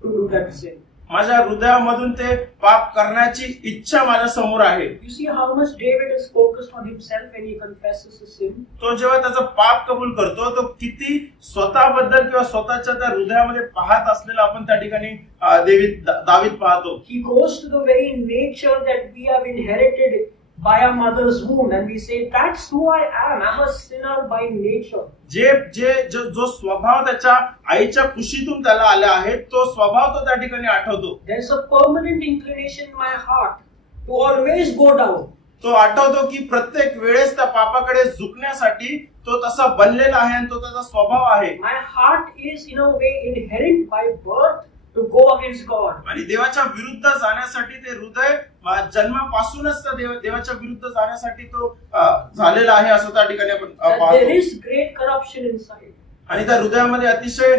to do that sin. माझ्या हृदयामधून ते पाप करण्याची इच्छा माझ्या समोर आहे. You see how much David is focused on himself when he confesses his sin. तो जेव्हा त्याचं पाप कबूल करतो तो किती स्वतःबद्दल किंवा स्वतःच्या त्या हृदयामध्ये पाहत असलेला आपण त्या ठिकाणी दावीद पाहतो. He goes to the very nature that we have inherited by our mother's womb and we say, that's who I am. I'm a sinner by nature. जो स्वभाव त्याच्या आईच्या कुशीतून त्याला आला आहे तो स्वभाव तो त्या ठिकाणी आठवतो. There's a permanent inclination in my heart to always go down. तो आठवतो की प्रत्येक वेळेस त्या पापाकडे झुकण्यासाठी तो तसा बनलेला आहे आणि तो त्याचा स्वभाव आहे. My heart is in a way inherent by birth to go against God. आणि देवाच्या विरुद्ध जाण्यासाठी ते हृदय जन्मापासूनच देवाच्या विरुद्ध जाण्यासाठी तो झालेला आहे असं त्या ठिकाणी आपण पाहतो. There is great corruption inside. आणि त्या हृदयामध्ये अतिशय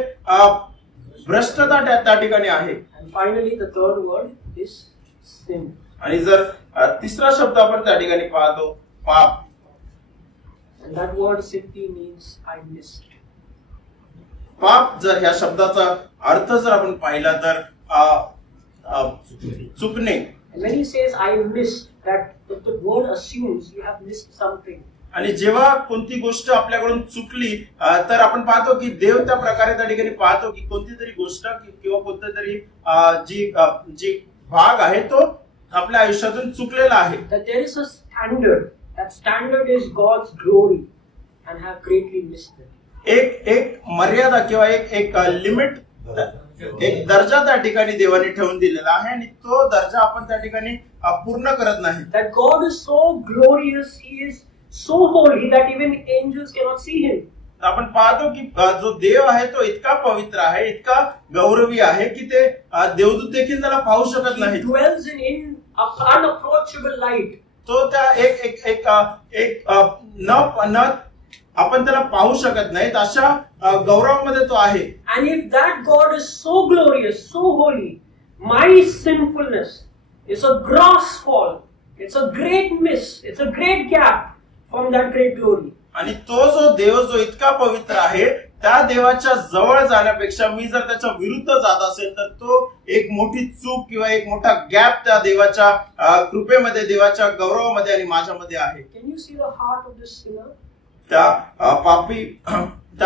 भ्रष्टता त्या ठिकाणी आहे. And finally the third word is sin. आणि जर तिसरा शब्द आपण त्या ठिकाणी पाहतो पाप. And that word simply means I missed. पाप जर ह्या शब्दाचा अर्थ जर आपण पाहिला तर चुकणे. And when he says I missed, that the word assumes you have missed something. आणि जेव्हा कोणती गोष्ट आपल्याकडून चुकली तर आपण पाहतो की देव त्या प्रकारे त्या ठिकाणी पाहतो की कोणती तरी गोष्ट किंवा कोणती तरी जी भाग आहे तो आपल्या आयुष्यातून चुकलेला आहे. That there is a standard. That standard is God's glory, and have greatly missed it. एक मर्यादा किंवा एक लिमिट, एक दर्जा त्या ठिकाणी देवाने ठेवून दिलेला आहे आणि तो दर्जा आपण त्या ठिकाणी पूर्ण करत नाही. That God is so glorious, He is so holy that even angels cannot see Him. आपण पाहतो की जो देव आहे तो इतका पवित्र आहे, इतका गौरवी आहे की ते देवदूत देखील त्याला पाहू शकत नाही. He dwells in unapproachable light. तो त्या एक न आपण त्याला पाहू शकत नाहीत अशा गौरवामध्ये तो आहे. And if that God is so glorious, so holy, my sinfulness is a gross fall. It's a great miss. It's a great gap from that great glory. आणि तो जो देव जो इतका पवित्र आहे त्या देवाच्या जवळ जाण्यापेक्षा मी जर त्याच्या विरुद्ध जात असेल तर तो एक मोठी चूक किंवा एक मोठा गॅप त्या देवाच्या कृपेमध्ये, देवाच्या गौरवामध्ये आणि माझ्यामध्ये आहे. Can you see the heart of this sinner? त्या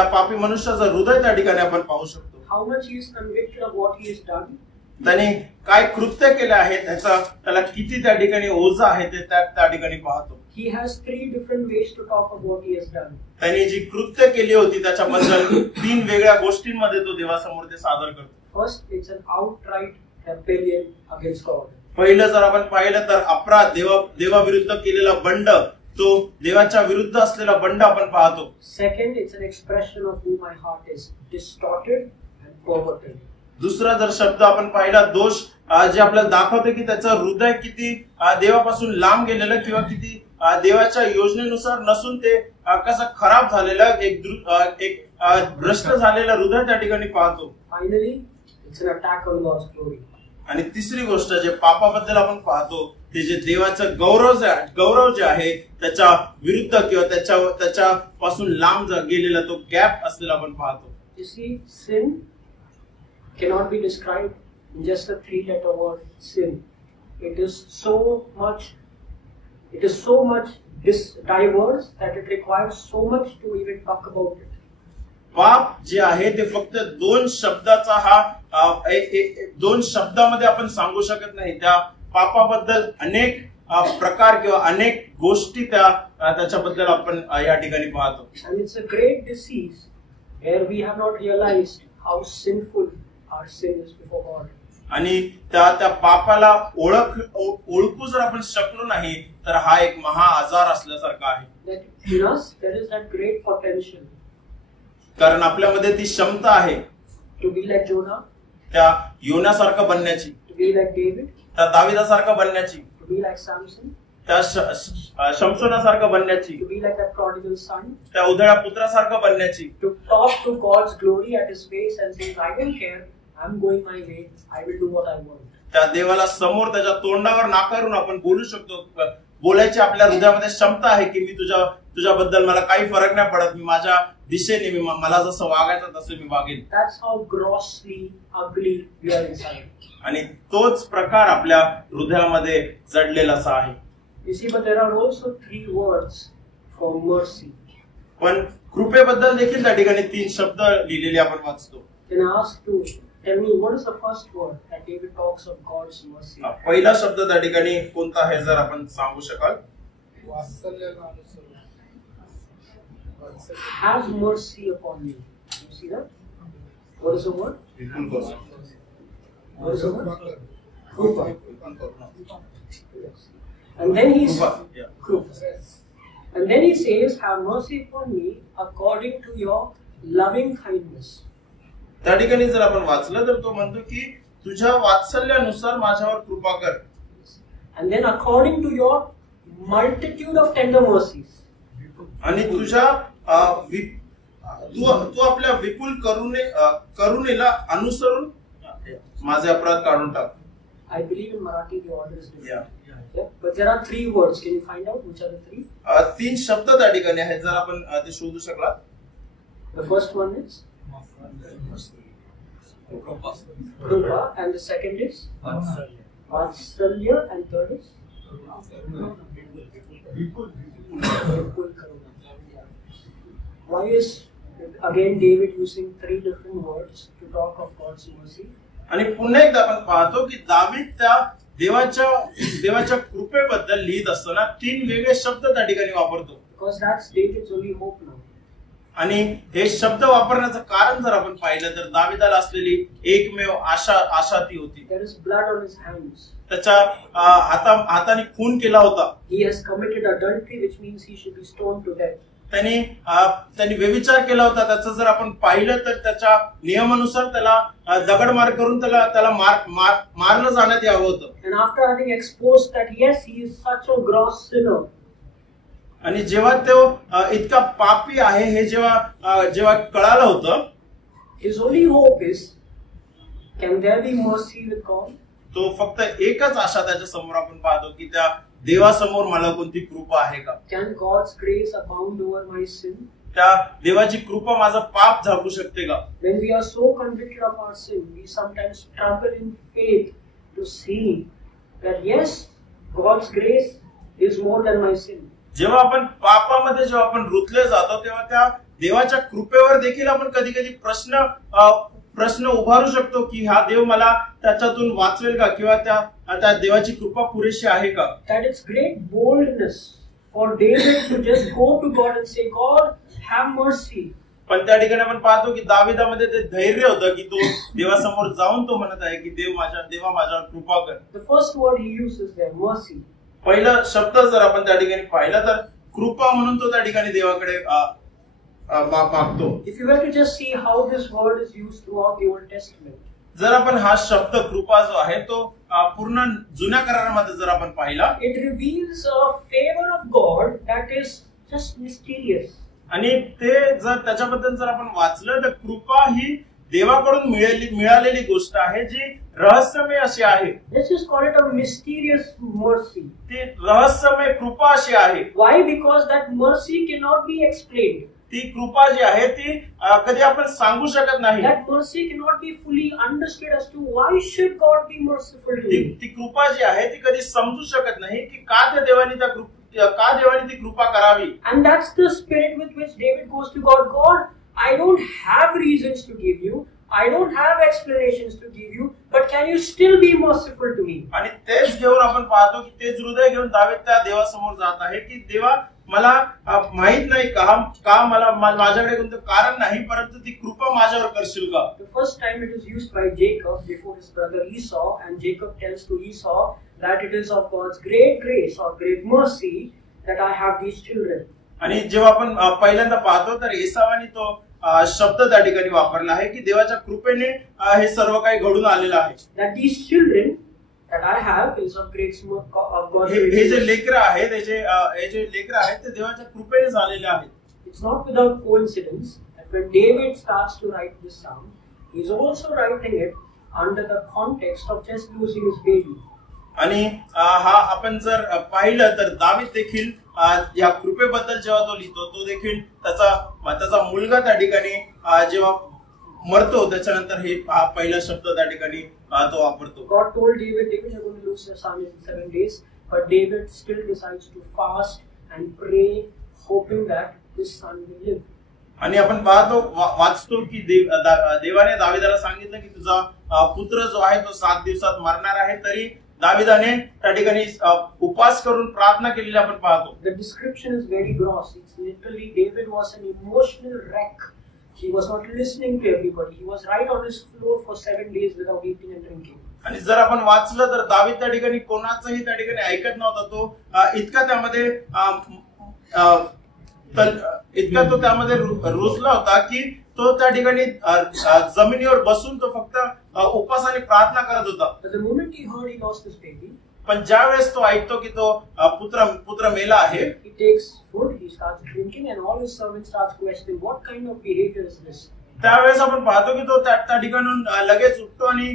पापी मनुष्याचं हृदय त्या ठिकाणी आपण पाहू शकतो. How much he is convicted of what he has done. त्याने काय कृत्य केले आहे त्याला किती त्या ठिकाणी ओझं आहे ते त्या ठिकाणी पाहतो. He has 3 different ways to talk of what he has done. त्याने जी कृत्य केली होती त्याच्याबद्दल 3 वेगळ्या गोष्टींमध्ये तो देवासमोर ते सादर करतो. First, it's an outright rebellion against God. पहिलं जर आपण पाहिलं तर अपराध, देवाविरुद्ध केलेला बंड, तो देवाच्या विरुद्ध असलेला बंड आपण पाहतो. Second, it's an expression of who my heart is, distorted and perverted. दुसरा जर शब्द आपण पाहिला दोष, जे आपल्याला दाखवते की त्याचं हृदय किती देवापासून लांब गेलेलं किंवा किती देवाच्या योजनेनुसार नसून ते कसं खराब झालेलं, एक भ्रष्ट झालेलं हृदय त्या ठिकाणी पाहतो. Finally, it's an attack on God's glory. आणि तिसरी गोष्ट जे पापाबद्दल आपण पाहतो ते जे देवाचं गौरव जे आहे त्याच्या विरुद्ध किंवा त्याच्या पासून लांब गेलेला तो गॅप असलेला आपण पाहतो. You see, sin cannot be described in just a 3-letter word, sin. It is so much diverse that it requires so much to even talk about it. पाप जे आहे ते फक्त 2 शब्दाचा दोन शब्दामध्ये आपण सांगू शकत नाही. त्या पापाबद्दल अनेक प्रकार किंवा अनेक गोष्टी त्याच्याबद्दल आपण या ठिकाणी पाहतो. And it's a great disease where we have not realized how sinful our sin is before God. आणि त्या पापाला ओळखू जर आपण शकलो नाही तर हा एक महा आजार असल्यासारखा आहे. That in us there is that great potential. कारण आपल्यामध्ये ती क्षमता आहे To be like Jonah, त्या योनासारखं बनण्याची, to be like David, त्या दाविदासारखं बनण्याची, to be like Samson, त्या शमशोनासारखं बनण्याची, to be like that prodigal son, त्या उधळ्या पुत्रासारखं बनण्याची, to talk to God's glory at His face and say, I don't care, I'm going my way, I will do what I want. त्या देवाला समोर त्याच्या तोंडावर नाकारून आपण बोलू शकतो बोलायची आपल्या हृदयामध्ये क्षमता आहे की मी तुझ्याबद्दल मला काही फरक नाही पडत, मी माझ्या दिशेने मला जसं वागायचं तसं मी वागेन. That's how grossly ugly we are inside. आणि तोच प्रकार आपल्या हृदयामध्ये जडलेला असा आहे. You see, but there are also 3 words for mercy. पण कृपेबद्दल देखील त्या ठिकाणी 3 शब्द लिहिलेले आपण वाचतो. Can I ask you, tell me what is the first word that David talks of God's mercy? पहिला शब्द त्या ठिकाणी कोणता आहे जर आपण सांगू शकाल? Have mercy upon me. You see that? What is the word? What is the word? Krupa. And then he Krupa. And then he says, have mercy upon me according to your loving kindness. त्या ठिकाणी जर आपण वाचलं तर तो म्हणतो की तुझ्या वात्सल्यानुसार माझ्यावर कृपा कर. And then according to your multitude of tender mercies. आणि तुझ्या तू आपल्या विपुल करुणेला अनुसरून माझे अपराध काढून टाक. I believe in Marathi the order is different. Yeah. But there are 3 words. Can you find out which are the 3? 3 शब्द त्या ठिकाणी आहेत जर आपण ते शोधू शकलात. The first one is Krupa, and the second is Vatsalya, and third is Vipul Karuna. Why is again David using 3 different words to talk of God's mercy? आणि पुन्हा एकदा आपण पाहतो की दावीद त्या देवाच्या कृपेबद्दल लिहित असताना 3 वेगळे शब्द त्या ठिकाणी वापरतो. Because that's David's only hope now. आणि हे शब्द वापरण्याचं कारण जर आपण पाहिलं तर दाविदाला असलेली एकमेव आशा ती होती. There is blood on his hands. त्याच्या हाताने खून केला होता. He has committed adultery, which means he should be stoned to death. त्यांनी व्यभिचार केला होता. त्याचं जर आपण पाहिलं तर त्याच्या नियमानुसार त्याला दगडमार करून त्याला मारलं जाण्यात यावं होतं. And after having exposed that yes, he is such a gross sinner. आणि जेव्हा तो इतका पापी आहे हे जेव्हा कळालं होतं, his only hope is, can there be mercy with God? तो फक्त एकच आशा त्याच्या समोर आपण पाहतो की त्या देवासमोर मला कोणती कृपा आहे का? Can God's grace abound over my sin? त्या देवाची कृपा माझं पाप झाकू शकते का? When we are so convicted of our sin, we sometimes struggle in faith to see that yes, God's grace is more than my sin. जेव्हा आपण पापामध्ये जेव्हा आपण रुतले जातो तेव्हा त्या देवाच्या कृपेवर देखील आपण कधी कधी प्रश्न उभारू शकतो की हा देव मला त्याच्यातून वाचवेल का, किंवा त्या देवाची कृपा पुरेशी आहे का? That is great boldness for David to just go to God and say, God, have mercy. पण त्या ठिकाणी आपण पाहतो की दाविदामध्ये ते धैर्य होतं की तो देवासमोर जाऊन तो म्हणत आहे की देवा माझ्यावर कृपा कर. The first word he uses there, mercy. पहिला शब्द जर आपण त्या ठिकाणी पाहिला तर कृपा म्हणून तो त्या ठिकाणी देवाकडे मागतो. If you were to just see how this word is used throughout the Old Testament, जर आपण हा शब्द कृपा जो आहे तो पूर्ण जुन्या करारामध्ये जर आपण पाहिला, it reveals a favor of God that is just mysterious. आणि ते जर त्याच्याबद्दल जर आपण वाचलं तर कृपा ही देवाकडून मिळालेली गोष्ट आहे जी रहस्यमय अशी आहे. Let's just call it a mysterious mercy. ती रहस्यमय कृपा अशी आहे. Why? Because that mercy cannot be explained. ती कृपा जी आहे ती कधी आपण सांगू शकत नाही. That mercy cannot be fully understood as to why should God be merciful to me. ती कृपा जी आहे ती कधी समजू शकत नाही की का देवाने ती कृपा करावी. And that's the spirit with which David goes to God. God, I don't have reasons to give you. I don't have explanations to give you, but can you still be merciful to me? आणि तेच घेऊन आपण पाहतो की तेच हृदय घेऊन दावीद त्या देवासमोर जात आहे की देवा मला माहित नाही का मला माझ्याकडे कोणतं कारण नाही, परंतु ती कृपा माझ्यावर करशील का? The first time it is used by Jacob before his brother Esau, and Jacob tells to Esau that it is of God's great grace or great mercy that I have these children. आणि जेव्हा आपण पहिल्यांदा पाहतो तर एसावाने तो शब्द त्या ठिकाणी वापरला आहे की देवाच्या कृपेने हे सर्व काही घडून आलेलं आहे. That these children that I have is of great of God's grace. हे जे लेकरं आहेत ते देवाच्या कृपेने झालेले आहेत. It's not without coincidence that when David starts to write this psalm, he is also writing it under the context of just losing his baby. आणि हा आपण जर पाहिलं तर दावीद देखील या कृपेबद्दल जेव्हा तो लिहितो तो देखील त्याचा मुलगा त्या ठिकाणी जेव्हा मरतो त्याच्यानंतर हे पहिला शब्द त्या ठिकाणी तो वापरतो. God told David you're going to lose your son in 7 days, but David still decides to fast and pray, hoping that his son will live. आणि आपण वाचतो की देवाने दाविदाला सांगितलं की तुझा पुत्र जो आहे तो 7 दिवसात मरणार आहे, तरी दाविदाने त्या ठिकाणी उपवास करून प्रार्थना केलेली आपण पाहतो. The description is very gross. It's literally David was an emotional wreck. He was not listening to everybody. He was right on his floor for 7 days without eating and drinking. आणि जर आपण वाचलं तर दावीद त्या ठिकाणी कोणाचंही त्या ठिकाणी ऐकत नव्हता. तो इतका त्यामध्ये रुजला होता की तो त्या ठिकाणी जमिनीवर बसून तो फक्त उपवासाने प्रार्थना करत होता. The moment he heard he lost his baby, पण ज्या वेळेस तो ऐकतो की तो पुत्र मेला आहे, he takes food, he starts drinking, and all his servants starts questioning what kind of behavior is this. त्यावेळेस आपण पाहतो की तो त्या ठिकाणून लगेच उठतो आणि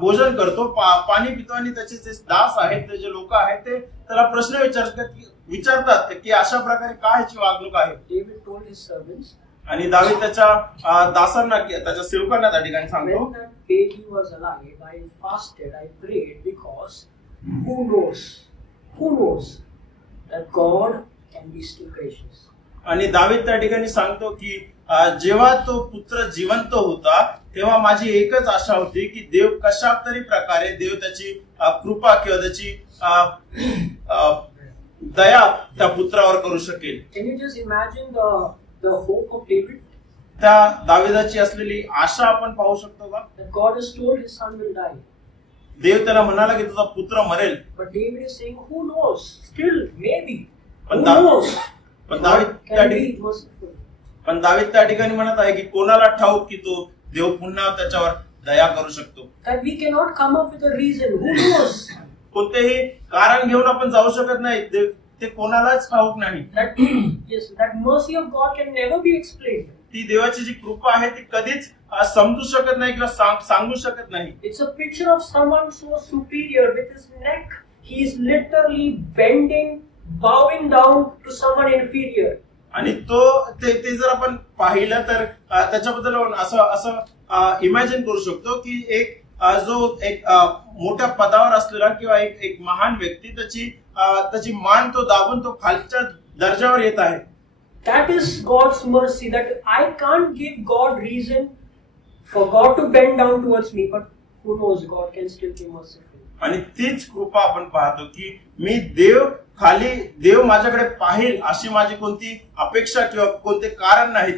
भोजन करतो, पाणी पितो, आणि त्याचे जे दास आहेत, ते जे लोक आहेत, ते त्याला प्रश्न विचारतात की अशा प्रकारे काय ह्याची वागणूक आहे. David told his servants, आणि दावीद त्याच्या दासांना त्याच्या सेवकांना त्या ठिकाणी सांगतो, when that baby was alive, I fasted, I prayed, because who knows that God can be still gracious. आणि दावीद त्या ठिकाणी सांगतो की जेव्हा तो पुत्र जिवंत होता तेव्हा माझी एकच आशा होती की देव कशा तरी प्रकारे देव त्याची कृपा किंवा त्याची दया त्या पुत्रावर करू शकेल. Can you just imagine the hope of David? त्या दाविदाची असलेली आशा आपण पाहू शकतो का? That God has told his son will die. देव त्याला म्हणाला की तुझा पुत्र मरेल. But David is saying, who knows? Still, maybe. पण Who knows? पण दावीद त्या ठिकाणी म्हणत आहे की कोणाला ठाऊक की तो देव पुन्हा त्याच्यावर दया करू शकतो. That we cannot come up with a reason. Who knows? कोणतेही कारण घेऊन आपण जाऊ शकत नाही, ते कोणालाच ठाऊक नाही. That mercy of God can never be explained. ती देवाची जी कृपा आहे ती कधीच समजू शकत नाही किंवा सांगू शकत नाही. It's a picture of someone so superior with his neck. He is literally bending, bowing down to someone inferior. आणि ते जर आपण पाहिलं तर त्याच्याबद्दल असं इमॅजिन करू शकतो की एक मोठ्या पदावर असलेला किंवा एक महान व्यक्ती त्याची मान तो दाबून तो खालच्या दर्जावर येत आहे. That is God's mercy. That I can't give God reason for God to bend down towards me, but who knows, God can still be merciful. आणि तीच कृपा आपण पाहतो की मी देव माझ्याकडे पाहिल अशी माझी कोणती अपेक्षा किंवा कोणते कारण नाही,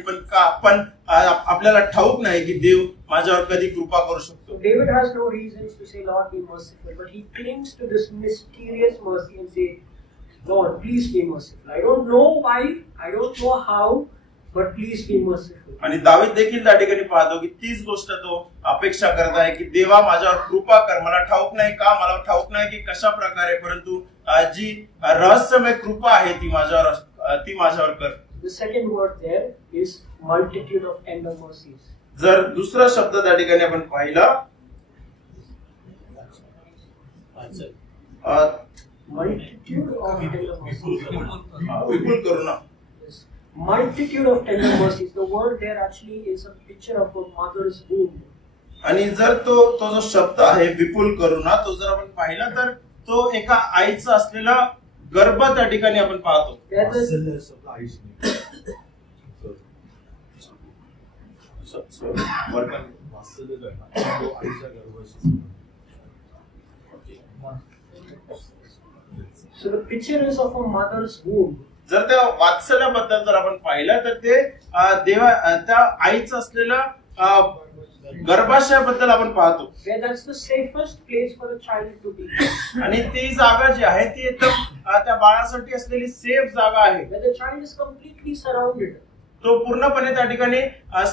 पण आपल्याला ठाऊक नाही की देव माझ्यावर कधी कृपा करू शकतो. David has no reasons to say Lord be merciful, but he clings to this mysterious mercy and say, Lord, please be merciful. I don't know why, I don't know how, but please be merciful. आणि दावीद देखील त्या ठिकाणी पाहतो की तीच गोष्ट तो अपेक्षा करत आहे की देवा माझ्यावर कृपा कर. मला ठाऊक नाही का, मला ठाऊक नाही की कशा प्रकारे, परंतु जी रहस्यमय कृपा आहे ती माझ्यावर कर. The second word there is multitude of tender mercies. जर दुसरा शब्द त्या ठिकाणी आपण पाहिला multitude of tender mercies. Vipul Karuna. Multitude of tender mercies. The word there actually is a picture of a mother's womb. आणि जर तो जो शब्द आहे विपुल करुणा, तो जर आपण पाहिला तर तो एका आईचा असलेला गर्भ त्या ठिकाणी आपण पाहतो. So the picture is of a mother's womb. जर त्या वात्सल्याबद्दल जर आपण पाहिलं तर ते त्या आईचं असलेलं गर्भाशयाबद्दल आपण पाहतो. That's the safest place for a child to be. आणि ती जागा जी आहे ती एकदम त्या बाळासाठी असलेली सेफ जागा आहे. Where the child is completely surrounded. तो पूर्णपणे त्या ठिकाणी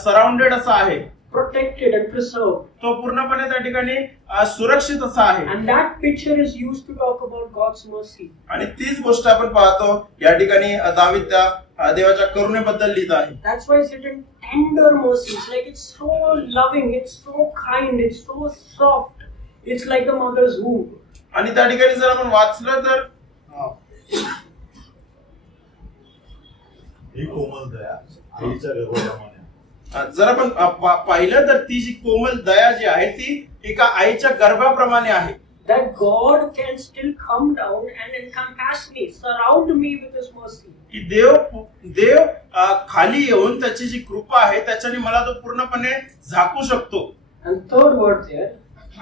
सराउंडेड असा आहे. Protected and preserved. तो पूर्णपणे त्या ठिकाणी सुरक्षित असा आहे. And that picture is used to talk about God's mercy. आणि तीच गोष्ट आपण पाहतो या ठिकाणी दावीद त्या देवाच्या करुणेबद्दल लिहित आहे. That's why it's written tender mercies. Like it's so loving, it's so kind, it's so soft. It's like the mother's womb. आणि त्या ठिकाणी जर आपण वाचलं तर ही कोमल दया आईच्या गर्भाप्रमाणे. जर आपण पाहिलं तर ती जी कोमल दया जी आहे ती एका आईच्या गर्भाप्रमाणे आहे. That God can still come down and encompass me, surround me with His mercy. की देव खाली येऊन त्याची जी कृपा आहे त्याच्याने मला तो पूर्णपणे झाकू शकतो. And third word there,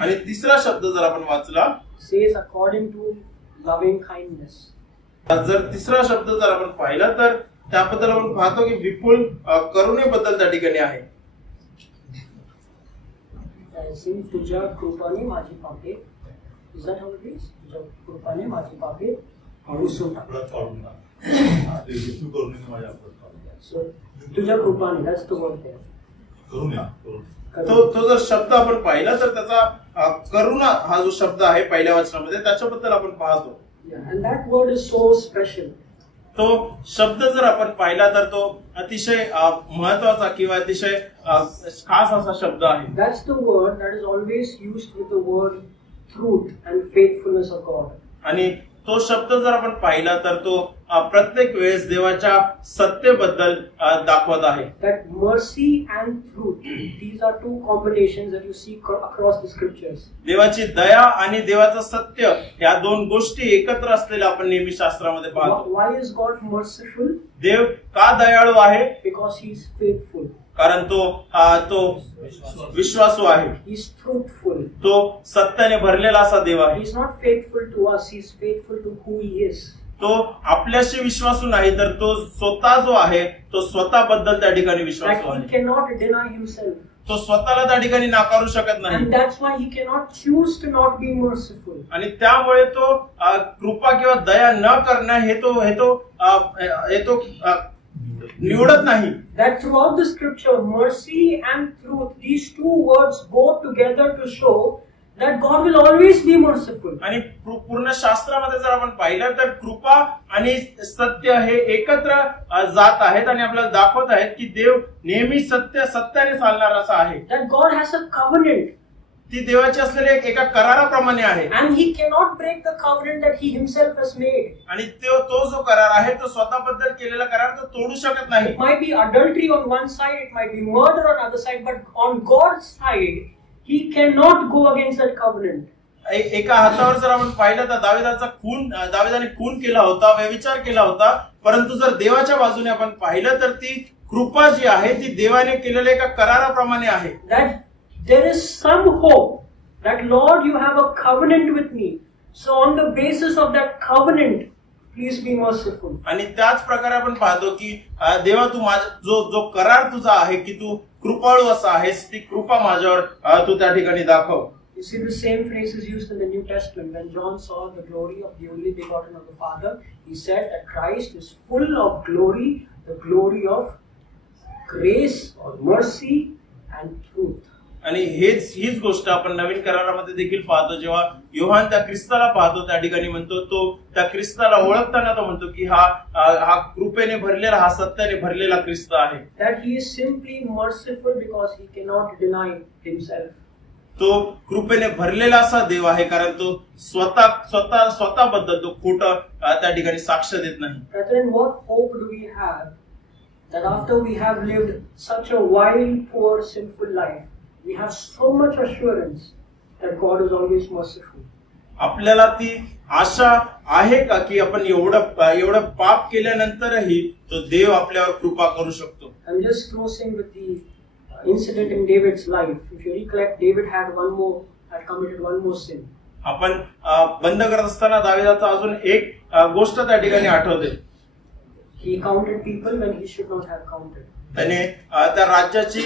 आणि तिसरा शब्द जर आपण वाचला says according to loving kindness. जर तिसरा शब्द जर आपण पाहिला तर त्याबद्दल आपण पाहतो की विपुल करुणेबद्दल त्या ठिकाणी आहे. तुझ्या कृपाने माझी पापे, is that how it is? तुझ्या कृपाने माझी पापे पुसून टाक. अपराध काढून टाक. ते विसू करुणेने माझे अपराध काढून टाक. So तुझ्या कृपाने, that's the word there. तो जर शब्द आपण पाहिला तर त्याचा करुणा हा जो शब्द आहे पहिल्या वचनामध्ये त्याच्याबद्दल आपण पाहतो. And that word is so special. तो शब्द जर आपण पाहिला तर तो अतिशय महत्वाचा किंवा अतिशय खास असा शब्द आहे. That's the word that is always used with the word truth and faithfulness of God. आणि तो शब्द जर आपण पाहिला तर तो प्रत्येक वेळेस देवाच्या सत्तेबद्दल दाखवत आहे. That mercy and truth, these are two combinations that you see across the scriptures. देवाची दया आणि देवाचं सत्य या दोन गोष्टी एकत्र असलेल्या आपण नेहमी शास्त्रामध्ये पाहतो. Why is God merciful? देव का दयाळू आहे? Because He is faithful. कारण तो विश्वासू आहे. He is truthful. तो सत्याने भरलेला असा देव आहे. He is not faithful to us, He is faithful to who He is. तो आपल्याशी विश्वासू नाही तर तो स्वतः जो आहे तो स्वतःबद्दल त्या ठिकाणी विश्वासू आहे. He cannot deny Himself. तो स्वतःला त्या ठिकाणी नाकारू शकत नाही. And that's why He cannot choose to not be merciful. आणि त्यामुळे तो कृपा किंवा दया न करणं हे तो निवडत नाही. That throughout the scripture, mercy and truth, these two words go together to show that God will always be merciful. आणि पूर्ण शास्त्रामध्ये जर आपण पाहिलं तर कृपा आणि सत्य हे एकत्र जात आहेत आणि आपल्याला दाखवत आहेत की देव नेहमी सत्याने चालणार असा आहे. That God has a covenant. ती देवाची असलेल्या एका कराराप्रमाणे आहे. And He cannot break the covenant that He Himself has made. आणि तो जो करार आहे तो स्वतःबद्दल केलेला करार तो तोडू शकत नाही. It might be adultery on one side, it might be murder on the other side, but on God's side, He cannot go against that covenant. एका हातावर जर आपण पाहिलं तर दाविदाने खून केला होता, व्यभिचार केला होता, परंतु जर देवाच्या बाजूने आपण पाहिलं तर ती कृपा जी आहे ती देवाने केलेल्या एका कराराप्रमाणे आहे. That there is some hope that Lord, you have a covenant with me. So on the basis of that covenant, please be merciful. आणि त्याच प्रकारे आपण पाहतो की देवा तू जो करार तुझा आहे की तू कृपाळू असा आहेस ती कृपा माझ्यावर तू त्या ठिकाणी दाखव. You see the same phrase is used in the New Testament. When John saw the glory of the only begotten of the Father, he said that Christ is full of glory, the glory of grace or mercy and truth. आणि हीच गोष्ट आपण नवीन करारामध्ये देखील पाहतो. जेव्हा योहान त्या ख्रिस्ताला पाहतो त्या ठिकाणी म्हणतो तो त्या ख्रिस्ताला ओळखताना तो म्हणतो की हा कृपेने भरलेला हा सत्याने भरलेला ख्रिस्त आहे. That he is simply merciful because he cannot deny himself. तो कृपेने भरलेला असा देव आहे कारण तो स्वतःबद्दल तो खोटं त्या ठिकाणी साक्ष देत नाही. Brethren, what hope do we have that after we have lived such a wild, poor, sinful life, we have so much assurance that God is always merciful. आपल्याला ती आशा आहे का की आपण एवढं पाप केल्यानंतरही तो देव आपल्यावर कृपा करू शकतो. I'm just closing with the incident in David's life. If you recollect, David had committed one more sin. आपण बंद करत असताना दाविदाचा अजून एक गोष्ट त्या ठिकाणी आठवते. He counted people when he should not have counted. त्याने त्या राज्याची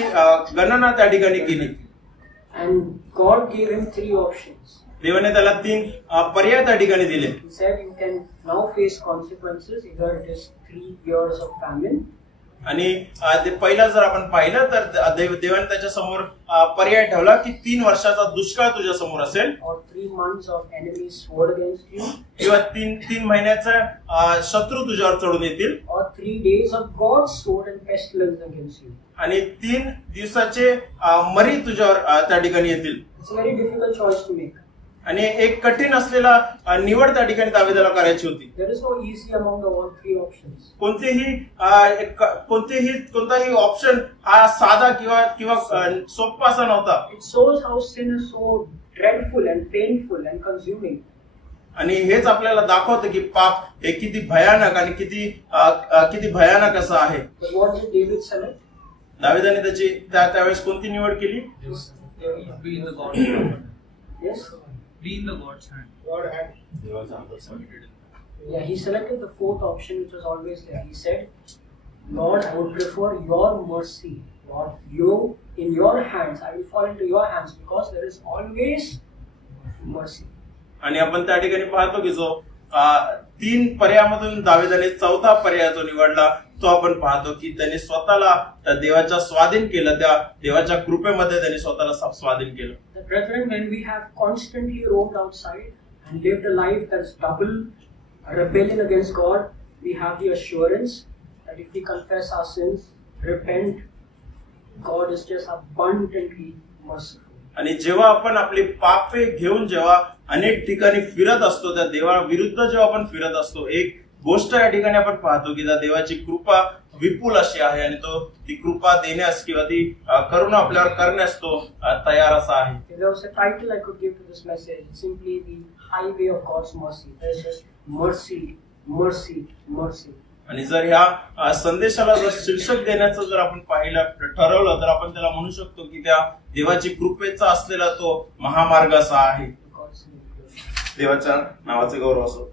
गणना त्या ठिकाणी केली. And God gave him 3 options. देवाने त्याला 3 पर्याय त्या ठिकाणी दिले. He said you can now face consequences. Either it is 3 years of famine. आणि ते पहिला जर आपण पाहिलं तर देवाने त्याच्या समोर पर्याय ठेवला की 3 वर्षाचा दुष्काळ तुझ्या समोर असेल. Or 3 months of enemy sword against you. किंवा 3 महिन्याचा शत्रू तुझ्यावर चढून येतील. Or 3 days of God's sword and pestilence against you. आणि 3 दिवसाचे मरी तुझ्यावर त्या ठिकाणी येतील. It's a very difficult choice to make. आणि एक कठीण असलेला निवड त्या ठिकाणी दाविदाला करायची होती. There is no easy among the all three options. कोणताही ऑप्शन हा साधा किंवा सोपा असा नव्हता. It shows how sin is so dreadful and painful and consuming. आणि हेच आपल्याला दाखवतं की पाप हे किती भयानक आणि किती भयानक असं आहे. But what did David select? दाविदाने त्यावेळेस कोणती निवड केली? Be in the God's hand. Yes. Be in the God's hand. देवाच्या हातात सांगितलं. Yeah, he selected the fourth option, which was always there. He said, Lord, I would prefer your mercy. Lord, in your hands, I will fall into your hands because there is always mercy. आणि आपण त्या ठिकाणी पाहतो की जो 3 पर्यायामधून दाविदाने 4था पर्याय जो निवडला तो आपण पाहतो की त्याने स्वतःला त्या देवाच्या स्वाधीन केलं, त्या देवाच्या कृपेमध्ये त्याने स्वतःला स्वाधीन केलं. Brethren, when we have constantly roamed outside and lived a life that's double rebellion against God, we have the assurance that if we confess our sins, repent, God is just abundantly merciful. आणि जेव्हा आपण आपली पापे घेऊन जेव्हा अनेक ठिकाणी फिरत असतो, त्या देवा विरुद्ध जेव्हा आपण फिरत असतो, एक गोष्ट या ठिकाणी आपण पाहतो की त्या देवाची कृपा विपुल अशी आहे आणि तो ती कृपा देण्यास किंवा ती करुणा आपल्यावर करण्यास तो तयार असा आहे. There was a title I could give to this message. It's simply the highway of God's mercy. There's just mercy, mercy, mercy. आणि जर ह्या संदेशाला जर शीर्षक देण्याचं जर आपण ठरवलं तर आपण त्याला म्हणू शकतो की त्या देवाची कृपेचा असलेला तो महामार्ग असा आहे. देवाच्या नावाचे गौरव असो.